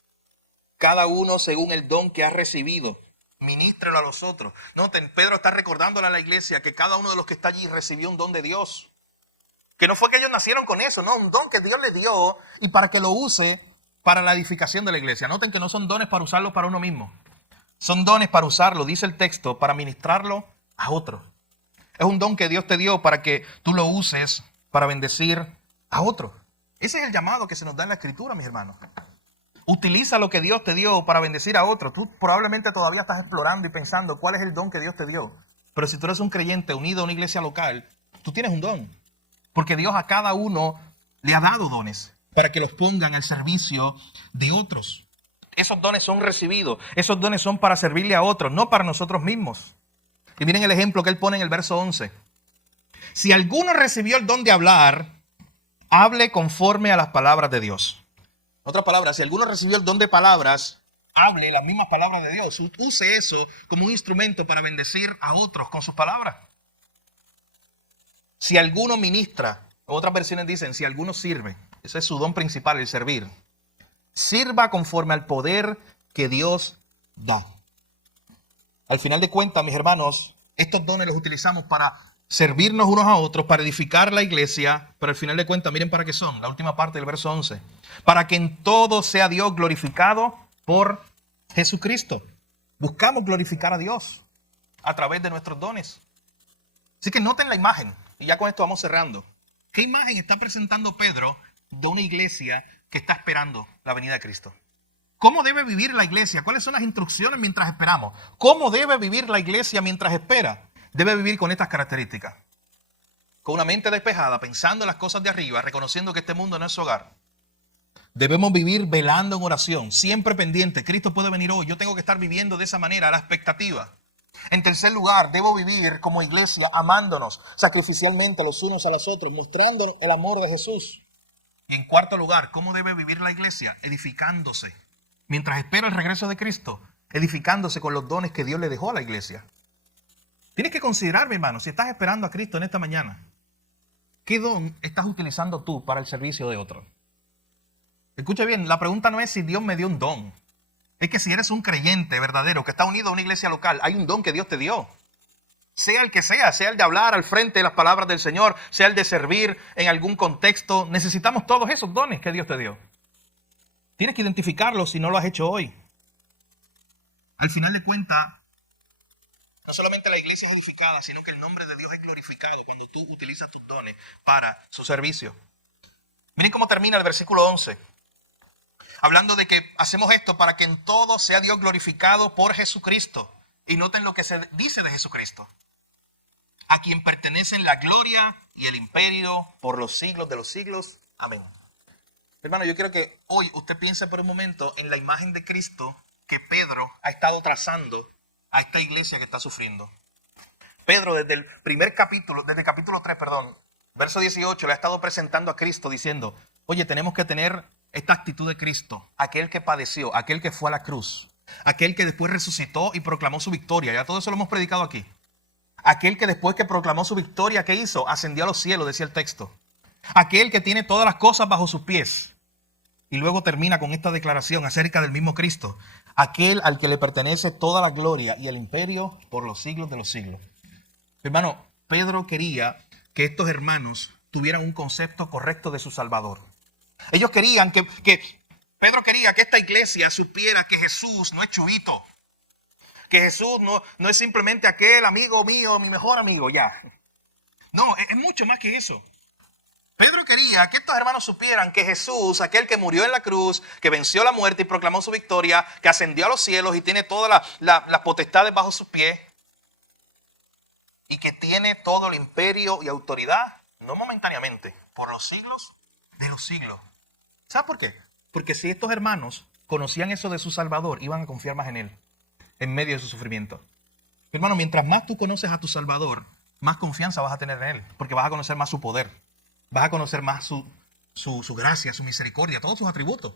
Cada uno, según el don que ha recibido, ministrelo a los otros. Noten, Pedro está recordándole a la iglesia que cada uno de los que está allí recibió un don de Dios. Que no fue que ellos nacieron con eso, no, un don que Dios les dio y para que lo use para la edificación de la iglesia. Noten que no son dones para usarlo para uno mismo. Son dones para usarlo, dice el texto, para ministrarlo a otros. Es un don que Dios te dio para que tú lo uses para bendecir a otros. Ese es el llamado que se nos da en la Escritura, mis hermanos. Utiliza lo que Dios te dio para bendecir a otros. Tú probablemente todavía estás explorando y pensando cuál es el don que Dios te dio. Pero si tú eres un creyente unido a una iglesia local, tú tienes un don. Porque Dios a cada uno le ha dado dones para que los pongan al servicio de otros. Esos dones son recibidos. Esos dones son para servirle a otros, no para nosotros mismos. Y miren el ejemplo que él pone en el verso 11. Si alguno recibió el don de hablar, hable conforme a las palabras de Dios. En otras palabras, si alguno recibió el don de palabras, hable las mismas palabras de Dios. Use eso como un instrumento para bendecir a otros con sus palabras. Si alguno ministra, otras versiones dicen, si alguno sirve, ese es su don principal, el servir. Sirva conforme al poder que Dios da. Al final de cuentas, mis hermanos, estos dones los utilizamos para servirnos unos a otros, para edificar la iglesia, pero al final de cuentas, miren para qué son, la última parte del verso 11. Para que en todo sea Dios glorificado por Jesucristo. Buscamos glorificar a Dios a través de nuestros dones. Así que noten la imagen, y ya con esto vamos cerrando. ¿Qué imagen está presentando Pedro de una iglesia que está esperando la venida de Cristo? ¿Cómo debe vivir la iglesia? ¿Cuáles son las instrucciones mientras esperamos? ¿Cómo debe vivir la iglesia mientras espera? Debe vivir con estas características. Con una mente despejada, pensando en las cosas de arriba, reconociendo que este mundo no es su hogar. Debemos vivir velando en oración, siempre pendiente. Cristo puede venir hoy. Yo tengo que estar viviendo de esa manera, a la expectativa. En tercer lugar, debo vivir como iglesia amándonos sacrificialmente los unos a los otros, mostrando el amor de Jesús. Y en cuarto lugar, ¿cómo debe vivir la iglesia? Edificándose. Mientras espera el regreso de Cristo, edificándose con los dones que Dios le dejó a la iglesia. Tienes que considerar, mi hermano, si estás esperando a Cristo en esta mañana, ¿qué don estás utilizando tú para el servicio de otros? Escucha bien, la pregunta no es si Dios me dio un don. Es que si eres un creyente verdadero que está unido a una iglesia local, hay un don que Dios te dio. Sea el que sea el de hablar al frente de las palabras del Señor, sea el de servir en algún contexto. Necesitamos todos esos dones que Dios te dio. Tienes que identificarlos si no lo has hecho hoy. Al final de cuentas, no solamente la iglesia es edificada, sino que el nombre de Dios es glorificado cuando tú utilizas tus dones para su servicio. Miren cómo termina el versículo 11. Hablando de que hacemos esto para que en todo sea Dios glorificado por Jesucristo. Y noten lo que se dice de Jesucristo. A quien pertenecen la gloria y el imperio por los siglos de los siglos. Amén. Hermano, yo quiero que hoy usted piense por un momento en la imagen de Cristo que Pedro ha estado trazando a esta iglesia que está sufriendo. Pedro desde el primer capítulo, desde el capítulo 3, verso 18, le ha estado presentando a Cristo diciendo, oye, tenemos que tener esta actitud de Cristo, aquel que padeció, aquel que fue a la cruz, aquel que después resucitó y proclamó su victoria. Ya todo eso lo hemos predicado aquí. Aquel que después que proclamó su victoria, ¿qué hizo? Ascendió a los cielos, decía el texto. Aquel que tiene todas las cosas bajo sus pies. Y luego termina con esta declaración acerca del mismo Cristo. aquel al que le pertenece toda la gloria y el imperio por los siglos de los siglos. Hermano, Pedro quería que estos hermanos tuvieran un concepto correcto de su Salvador. Ellos querían Pedro quería que esta iglesia supiera que Jesús no es chubito, que Jesús no es simplemente aquel amigo mío, mi mejor amigo, ya. No, es mucho más que eso. Pedro quería que estos hermanos supieran que Jesús, aquel que murió en la cruz, que venció la muerte y proclamó su victoria, que ascendió a los cielos y tiene todas las potestades bajo sus pies, y que tiene todo el imperio y autoridad, no momentáneamente, por los siglos de los siglos. ¿Sabes por qué? Porque si estos hermanos conocían eso de su Salvador, iban a confiar más en Él, en medio de su sufrimiento. Hermano, mientras más tú conoces a tu Salvador, más confianza vas a tener en Él, porque vas a conocer más su poder, vas a conocer más su gracia, su misericordia, todos sus atributos.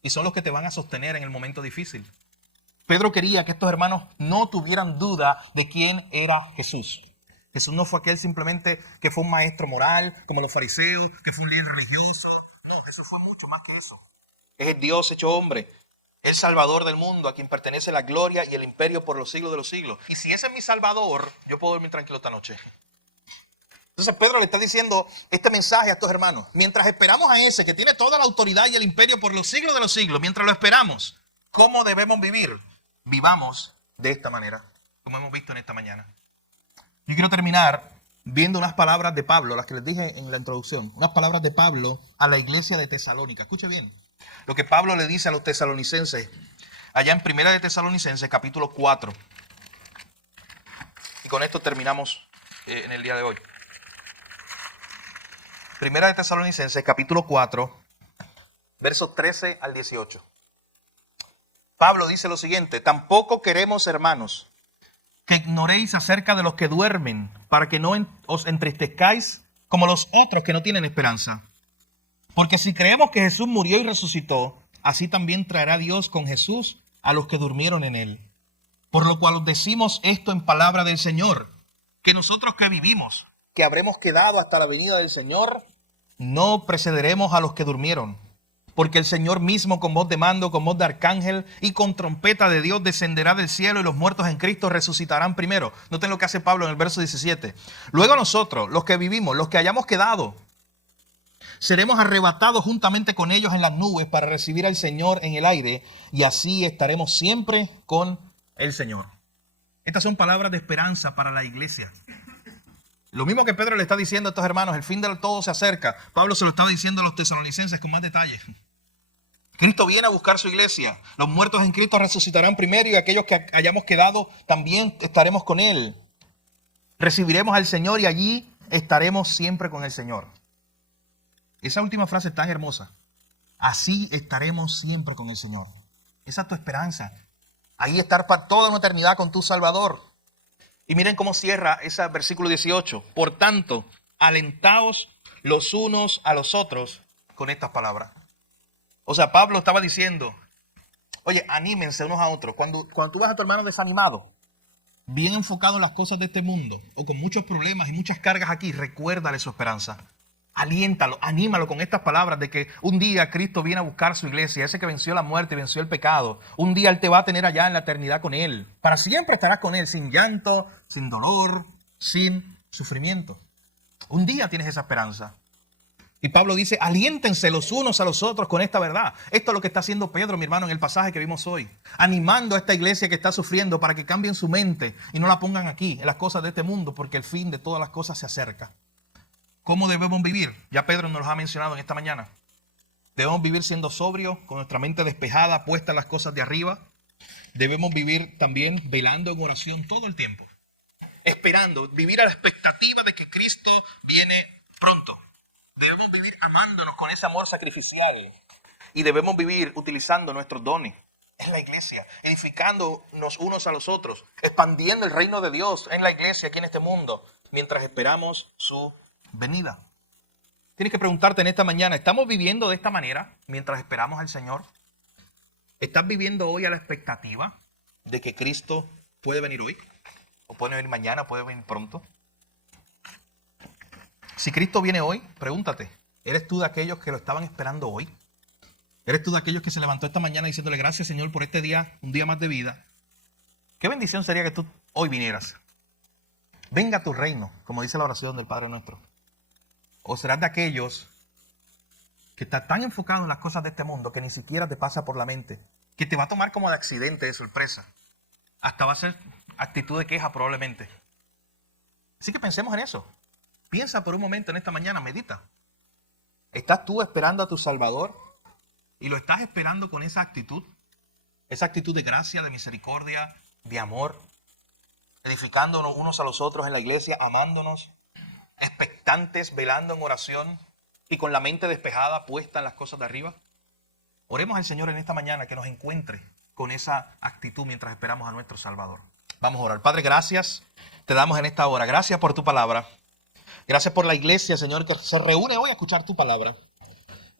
Y son los que te van a sostener en el momento difícil. Pedro quería que estos hermanos no tuvieran duda de quién era Jesús. Jesús no fue aquel simplemente que fue un maestro moral, como los fariseos, que fue un líder religioso. No, Jesús fue mucho más que eso. Es el Dios hecho hombre, el Salvador del mundo, a quien pertenece la gloria y el imperio por los siglos de los siglos. Y si ese es mi Salvador, yo puedo dormir tranquilo esta noche. Entonces Pedro le está diciendo este mensaje a estos hermanos. Mientras esperamos a ese que tiene toda la autoridad y el imperio por los siglos de los siglos, mientras lo esperamos, ¿cómo debemos vivir? Vivamos de esta manera, como hemos visto en esta mañana. Yo quiero terminar viendo unas palabras de Pablo, las que les dije en la introducción. Unas palabras de Pablo a la iglesia de Tesalónica. Escuche bien lo que Pablo le dice a los tesalonicenses, allá en Primera de Tesalonicenses, capítulo 4. Y con esto terminamos en el día de hoy. Primera de Tesalonicenses, capítulo 4, versos 13 al 18. Pablo dice lo siguiente: tampoco queremos, hermanos, que ignoréis acerca de los que duermen, para que no os entristezcáis como los otros que no tienen esperanza. Porque si creemos que Jesús murió y resucitó, así también traerá Dios con Jesús a los que durmieron en él. Por lo cual os decimos esto en palabra del Señor, que nosotros que vivimos, que habremos quedado hasta la venida del Señor, no precederemos a los que durmieron. Porque el Señor mismo, con voz de mando, con voz de arcángel y con trompeta de Dios, descenderá del cielo, y los muertos en Cristo resucitarán primero. Noten lo que hace Pablo en el verso 17. Luego nosotros, los que vivimos, los que hayamos quedado, seremos arrebatados juntamente con ellos en las nubes para recibir al Señor en el aire, y así estaremos siempre con el Señor. Estas son palabras de esperanza para la iglesia. Lo mismo que Pedro le está diciendo a estos hermanos, el fin del todo se acerca. Pablo se lo estaba diciendo a los tesalonicenses con más detalle. Cristo viene a buscar su iglesia. Los muertos en Cristo resucitarán primero, y aquellos que hayamos quedado también estaremos con Él. Recibiremos al Señor y allí estaremos siempre con el Señor. Esa última frase es tan hermosa. Así estaremos siempre con el Señor. Esa es tu esperanza. Ahí estar para toda una eternidad con tu Salvador. Y miren cómo cierra ese versículo 18. Por tanto, alentaos los unos a los otros con estas palabras. O sea, Pablo estaba diciendo, oye, anímense unos a otros. Cuando tú vas a tu hermano desanimado, bien enfocado en las cosas de este mundo, o con muchos problemas y muchas cargas aquí, recuérdale su esperanza. Aliéntalo, anímalo con estas palabras de que un día Cristo viene a buscar su iglesia, ese que venció la muerte, venció el pecado. Un día Él te va a tener allá en la eternidad con Él. Para siempre estarás con Él, sin llanto, sin dolor, sin sufrimiento. Un día tienes esa esperanza. Y Pablo dice, aliéntense los unos a los otros con esta verdad. Esto es lo que está haciendo Pedro, mi hermano, en el pasaje que vimos hoy. Animando a esta iglesia que está sufriendo para que cambien su mente y no la pongan aquí, en las cosas de este mundo, porque el fin de todas las cosas se acerca. ¿Cómo debemos vivir? Ya Pedro nos lo ha mencionado en esta mañana. Debemos vivir siendo sobrios, con nuestra mente despejada, puesta en las cosas de arriba. Debemos vivir también velando en oración todo el tiempo. Esperando, vivir a la expectativa de que Cristo viene pronto. Debemos vivir amándonos con ese amor sacrificial. Y debemos vivir utilizando nuestros dones en la iglesia, edificándonos unos a los otros, expandiendo el reino de Dios en la iglesia, aquí en este mundo, mientras esperamos su venida. Tienes que preguntarte en esta mañana, ¿estamos viviendo de esta manera mientras esperamos al Señor? ¿Estás viviendo hoy a la expectativa de que Cristo puede venir hoy? ¿O puede venir mañana? ¿Puede venir pronto? Si Cristo viene hoy, pregúntate, ¿eres tú de aquellos que lo estaban esperando hoy? ¿Eres tú de aquellos que se levantó esta mañana diciéndole gracias, Señor, por este día, un día más de vida? Qué bendición sería que tú hoy vinieras. Venga a tu reino, como dice la oración del Padre nuestro. O serás de aquellos que están tan enfocados en las cosas de este mundo que ni siquiera te pasa por la mente, que te va a tomar como de accidente, de sorpresa. Hasta va a ser actitud de queja probablemente. Así que pensemos en eso. Piensa por un momento en esta mañana, medita. ¿Estás tú esperando a tu Salvador? ¿Y lo estás esperando con esa actitud? Esa actitud de gracia, de misericordia, de amor, edificándonos unos a los otros en la iglesia, amándonos, expectantes, velando en oración y con la mente despejada, puesta en las cosas de arriba. Oremos al Señor en esta mañana que nos encuentre con esa actitud mientras esperamos a nuestro Salvador. Vamos a orar. Padre, gracias te damos en esta hora. Gracias por tu palabra. Gracias por la iglesia, Señor, que se reúne hoy a escuchar tu palabra.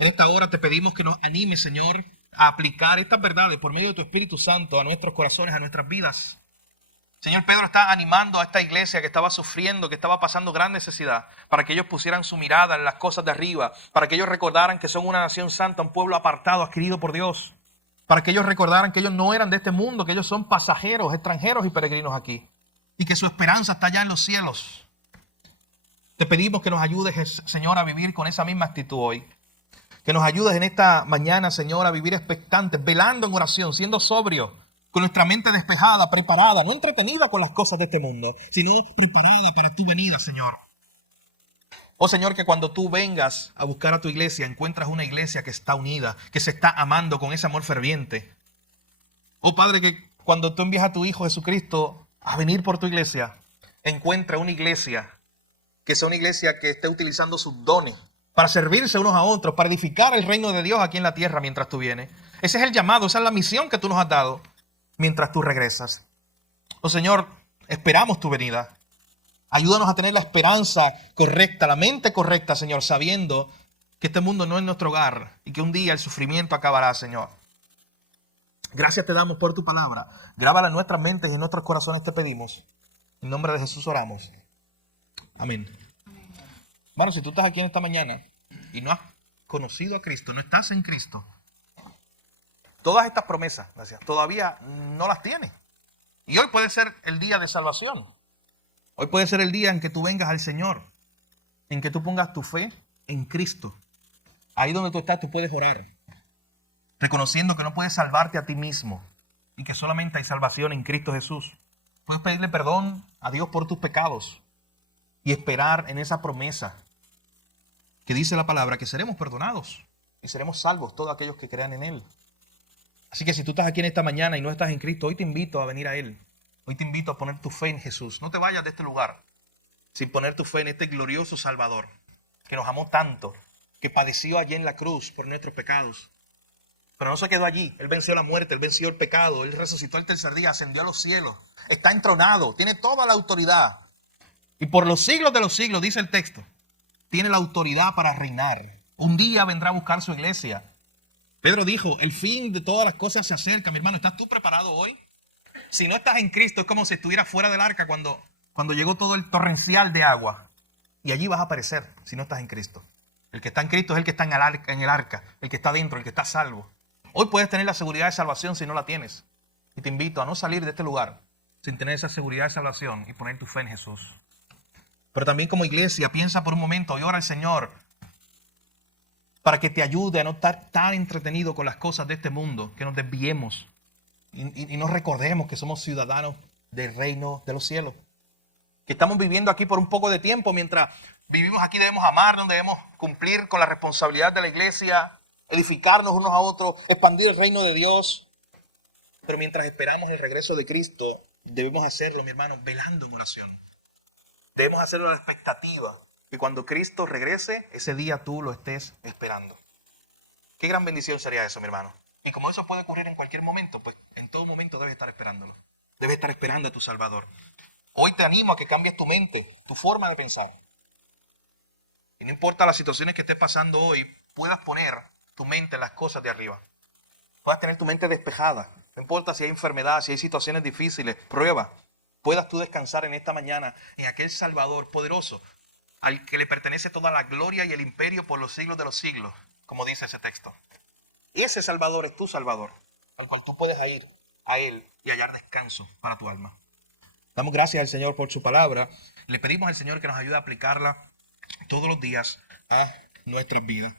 En esta hora te pedimos que nos animes, Señor, a aplicar estas verdades por medio de tu Espíritu Santo a nuestros corazones, a nuestras vidas. Señor, Pedro está animando a esta iglesia que estaba sufriendo, que estaba pasando gran necesidad, para que ellos pusieran su mirada en las cosas de arriba, para que ellos recordaran que son una nación santa, un pueblo apartado, adquirido por Dios, para que ellos recordaran que ellos no eran de este mundo, que ellos son pasajeros, extranjeros y peregrinos aquí, y que su esperanza está allá en los cielos. Te pedimos que nos ayudes, Señor, a vivir con esa misma actitud hoy. Que nos ayudes en esta mañana, Señor, a vivir expectantes, velando en oración, siendo sobrios, con nuestra mente despejada, preparada, no entretenida con las cosas de este mundo, sino preparada para tu venida, Señor. Oh Señor, que cuando tú vengas a buscar a tu iglesia, encuentras una iglesia que está unida, que se está amando con ese amor ferviente. Oh Padre, que cuando tú envías a tu Hijo Jesucristo a venir por tu iglesia, encuentra una iglesia que sea una iglesia que esté utilizando sus dones para servirse unos a otros, para edificar el reino de Dios aquí en la tierra mientras tú vienes. Ese es el llamado, esa es la misión que tú nos has dado mientras tú regresas. Oh Señor, esperamos tu venida. Ayúdanos a tener la esperanza correcta, la mente correcta, Señor, sabiendo que este mundo no es nuestro hogar y que un día el sufrimiento acabará, Señor. Gracias te damos por tu palabra. Grábala en nuestras mentes y en nuestros corazones te pedimos. En nombre de Jesús oramos. Amén. Bueno, si tú estás aquí en esta mañana y no has conocido a Cristo, no estás en Cristo, todas estas promesas, gracias, todavía no las tienes. Y hoy puede ser el día de salvación. Hoy puede ser el día en que tú vengas al Señor, en que tú pongas tu fe en Cristo. Ahí donde tú estás, tú puedes orar, reconociendo que no puedes salvarte a ti mismo y que solamente hay salvación en Cristo Jesús. Puedes pedirle perdón a Dios por tus pecados y esperar en esa promesa que dice la palabra que seremos perdonados y seremos salvos todos aquellos que crean en Él. Así que si tú estás aquí en esta mañana y no estás en Cristo, hoy te invito a venir a Él. Hoy te invito a poner tu fe en Jesús. No te vayas de este lugar sin poner tu fe en este glorioso Salvador que nos amó tanto, que padeció allí en la cruz por nuestros pecados. Pero no se quedó allí. Él venció la muerte, Él venció el pecado, Él resucitó el tercer día, ascendió a los cielos, está entronado, tiene toda la autoridad. Y por los siglos de los siglos, dice el texto, tiene la autoridad para reinar. Un día vendrá a buscar su iglesia. Pedro dijo, el fin de todas las cosas se acerca. Mi hermano, ¿estás tú preparado hoy? Si no estás en Cristo, es como si estuvieras fuera del arca cuando llegó todo el torrencial de agua. Y allí vas a aparecer si no estás en Cristo. El que está en Cristo es el que está en el arca, el que está dentro, el que está salvo. Hoy puedes tener la seguridad de salvación si no la tienes. Y te invito a no salir de este lugar sin tener esa seguridad de salvación y poner tu fe en Jesús. Pero también como iglesia, piensa por un momento y ora al Señor para que te ayude a no estar tan entretenido con las cosas de este mundo, que nos desviemos y no recordemos que somos ciudadanos del reino de los cielos. Que estamos viviendo aquí por un poco de tiempo. Mientras vivimos aquí debemos amarnos, debemos cumplir con la responsabilidad de la iglesia, edificarnos unos a otros, expandir el reino de Dios. Pero mientras esperamos el regreso de Cristo, debemos hacerlo, mi hermano, velando en oración. Debemos hacerlo a la expectativa que cuando Cristo regrese, ese día tú lo estés esperando. Qué gran bendición sería eso, mi hermano. Y como eso puede ocurrir en cualquier momento, pues en todo momento debes estar esperándolo. Debes estar esperando a tu Salvador. Hoy te animo a que cambies tu mente, tu forma de pensar. Y no importa las situaciones que estés pasando hoy, puedas poner tu mente en las cosas de arriba. Puedas tener tu mente despejada. No importa si hay enfermedad, si hay situaciones difíciles, prueba. Puedas tú descansar en esta mañana en aquel Salvador poderoso, al que le pertenece toda la gloria y el imperio por los siglos de los siglos, como dice ese texto. Ese Salvador es tu Salvador, al cual tú puedes ir a Él y hallar descanso para tu alma. Damos gracias al Señor por su palabra. Le pedimos al Señor que nos ayude a aplicarla todos los días a nuestras vidas.